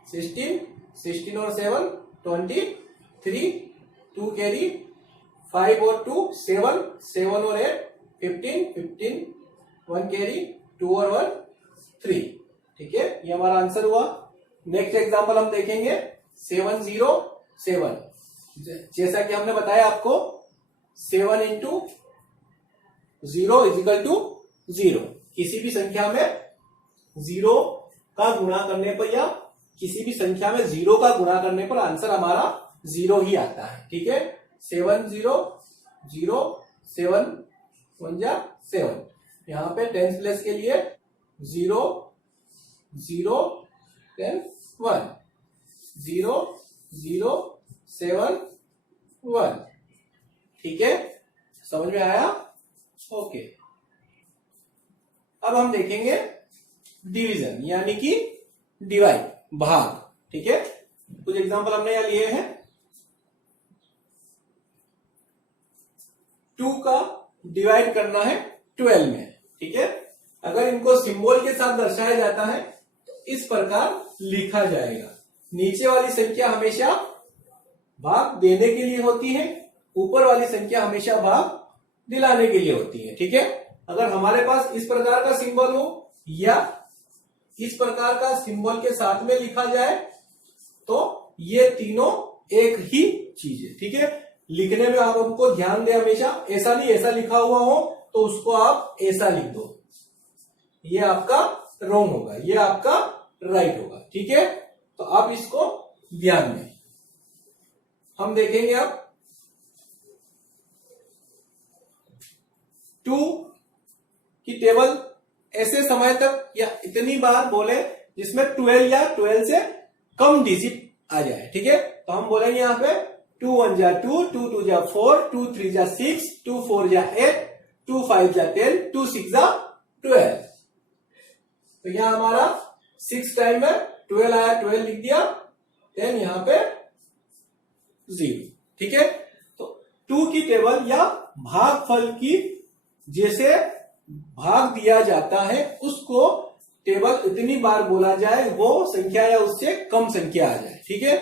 16 16 और 7 23 2 कैरी 5 और 2 7 7 और 8 15 15 1 कैरी 2 और 1 3 ठीक है। ये हमारा आंसर हुआ। नेक्स्ट एग्जांपल हम देखेंगे 7 0 7 जैसा कि हमने बताया आपको 7 इंटू 0 इजिकल टू 0 किसी भी संख्या में 0 का गुणा करने पर या किसी भी संख्या में 0 का गुणा करने पर आंसर हमारा 0 ही आता है ठीक है। 7 0 0 7 1 जा 7 यहाँ पे टेंस प्लेस के लिए 0 0 10 1 0 0 7 1 ठीक है। समझ में आया ओके। अब हम देखेंगे डिवीजन यानी कि डिवाइड भाग ठीक है। कुछ एग्जांपल हमने यहां लिए हैं 2 का डिवाइड करना है 12 में ठीक है। अगर इनको सिंबल के साथ दर्शाया जाता है तो इस प्रकार लिखा जाएगा। नीचे वाली संख्या हमेशा भाग देने के लिए होती है, ऊपर वाली संख्या हमेशा भाग दिलाने के लिए होती है ठीक है। अगर हमारे पास इस प्रकार का सिंबल हो या इस प्रकार का सिंबल के साथ में लिखा जाए तो ये तीनों एक ही चीज है ठीक है। लिखने में आप हमको ध्यान दें हमेशा ऐसा नहीं ऐसा लिखा हुआ हो तो उसको आप ऐसा लिख दो, ये आपका रॉन्ग होगा, ये आपका राइट होगा ठीक है। तो आप इसको ध्यान दें। हम देखेंगे अब 2 की टेबल ऐसे समय तक या इतनी बार बोले जिसमें 12 या 12 से कम डिजिट आ जाए ठीक है। तो हम बोलेंगे यहाँ पे 2 1 जा 2 2 2 जा 4 2 3 जा 6 2 4 जा 8 2 5 जा 10 2 6 जा 12। तो यहाँ हमारा 6 टाइम में 12 आया 12 लिख दिया, देन यहाँ पे 0 ठीक है। तो 2 की टेबल या भागफल की जैसे भाग दिया जाता है उसको टेबल इतनी बार बोला जाए वो संख्या या उससे कम संख्या आ जाए ठीक है।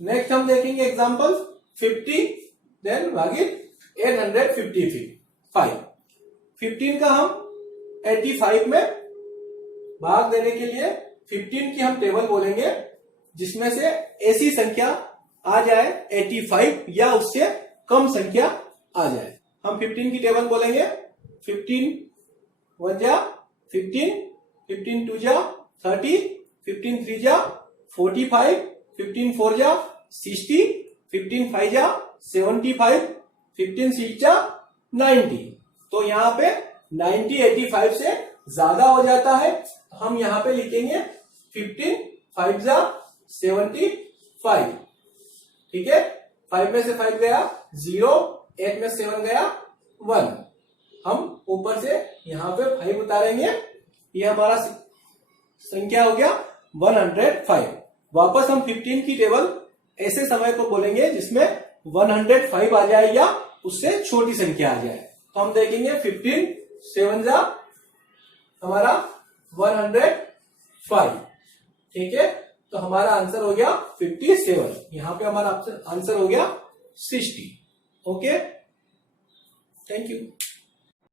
नेक्स्ट हम देखेंगे एग्जांपल 50 देन भागित 855 15 का हम 85 में भाग देने के लिए 15 की हम टेबल बोलेंगे जिसमें से ऐसी संख्या आ जाए 85 या उससे कम संख्या आ जाए। हम 15 की टेबल बोलेंगे 15 1 जा 15 15 2 जा 30 15 3 जा 45 15 4 जा 60 15 5 जा 75 15 6 जा 90। तो यहाँ पे 90 85 से ज्यादा हो जाता है, हम यहाँ पे लिखेंगे 15 5 जा 75 ठीक है। 5 में से 5 गया 0, 8 में 7 गया 1, हम ऊपर से यहाँ पे 5 उतारेंगे, ये हमारा संख्या हो गया 105। वापस हम 15 की टेबल ऐसे समय को बोलेंगे जिसमें 105 आ जाए या उससे छोटी संख्या आ जाए। तो हम देखेंगे 15 7 जा हमारा 105 ठीक है। तो हमारा आंसर हो गया 57। यहां पे हमारा आंसर हो गया 60। Okay, thank you.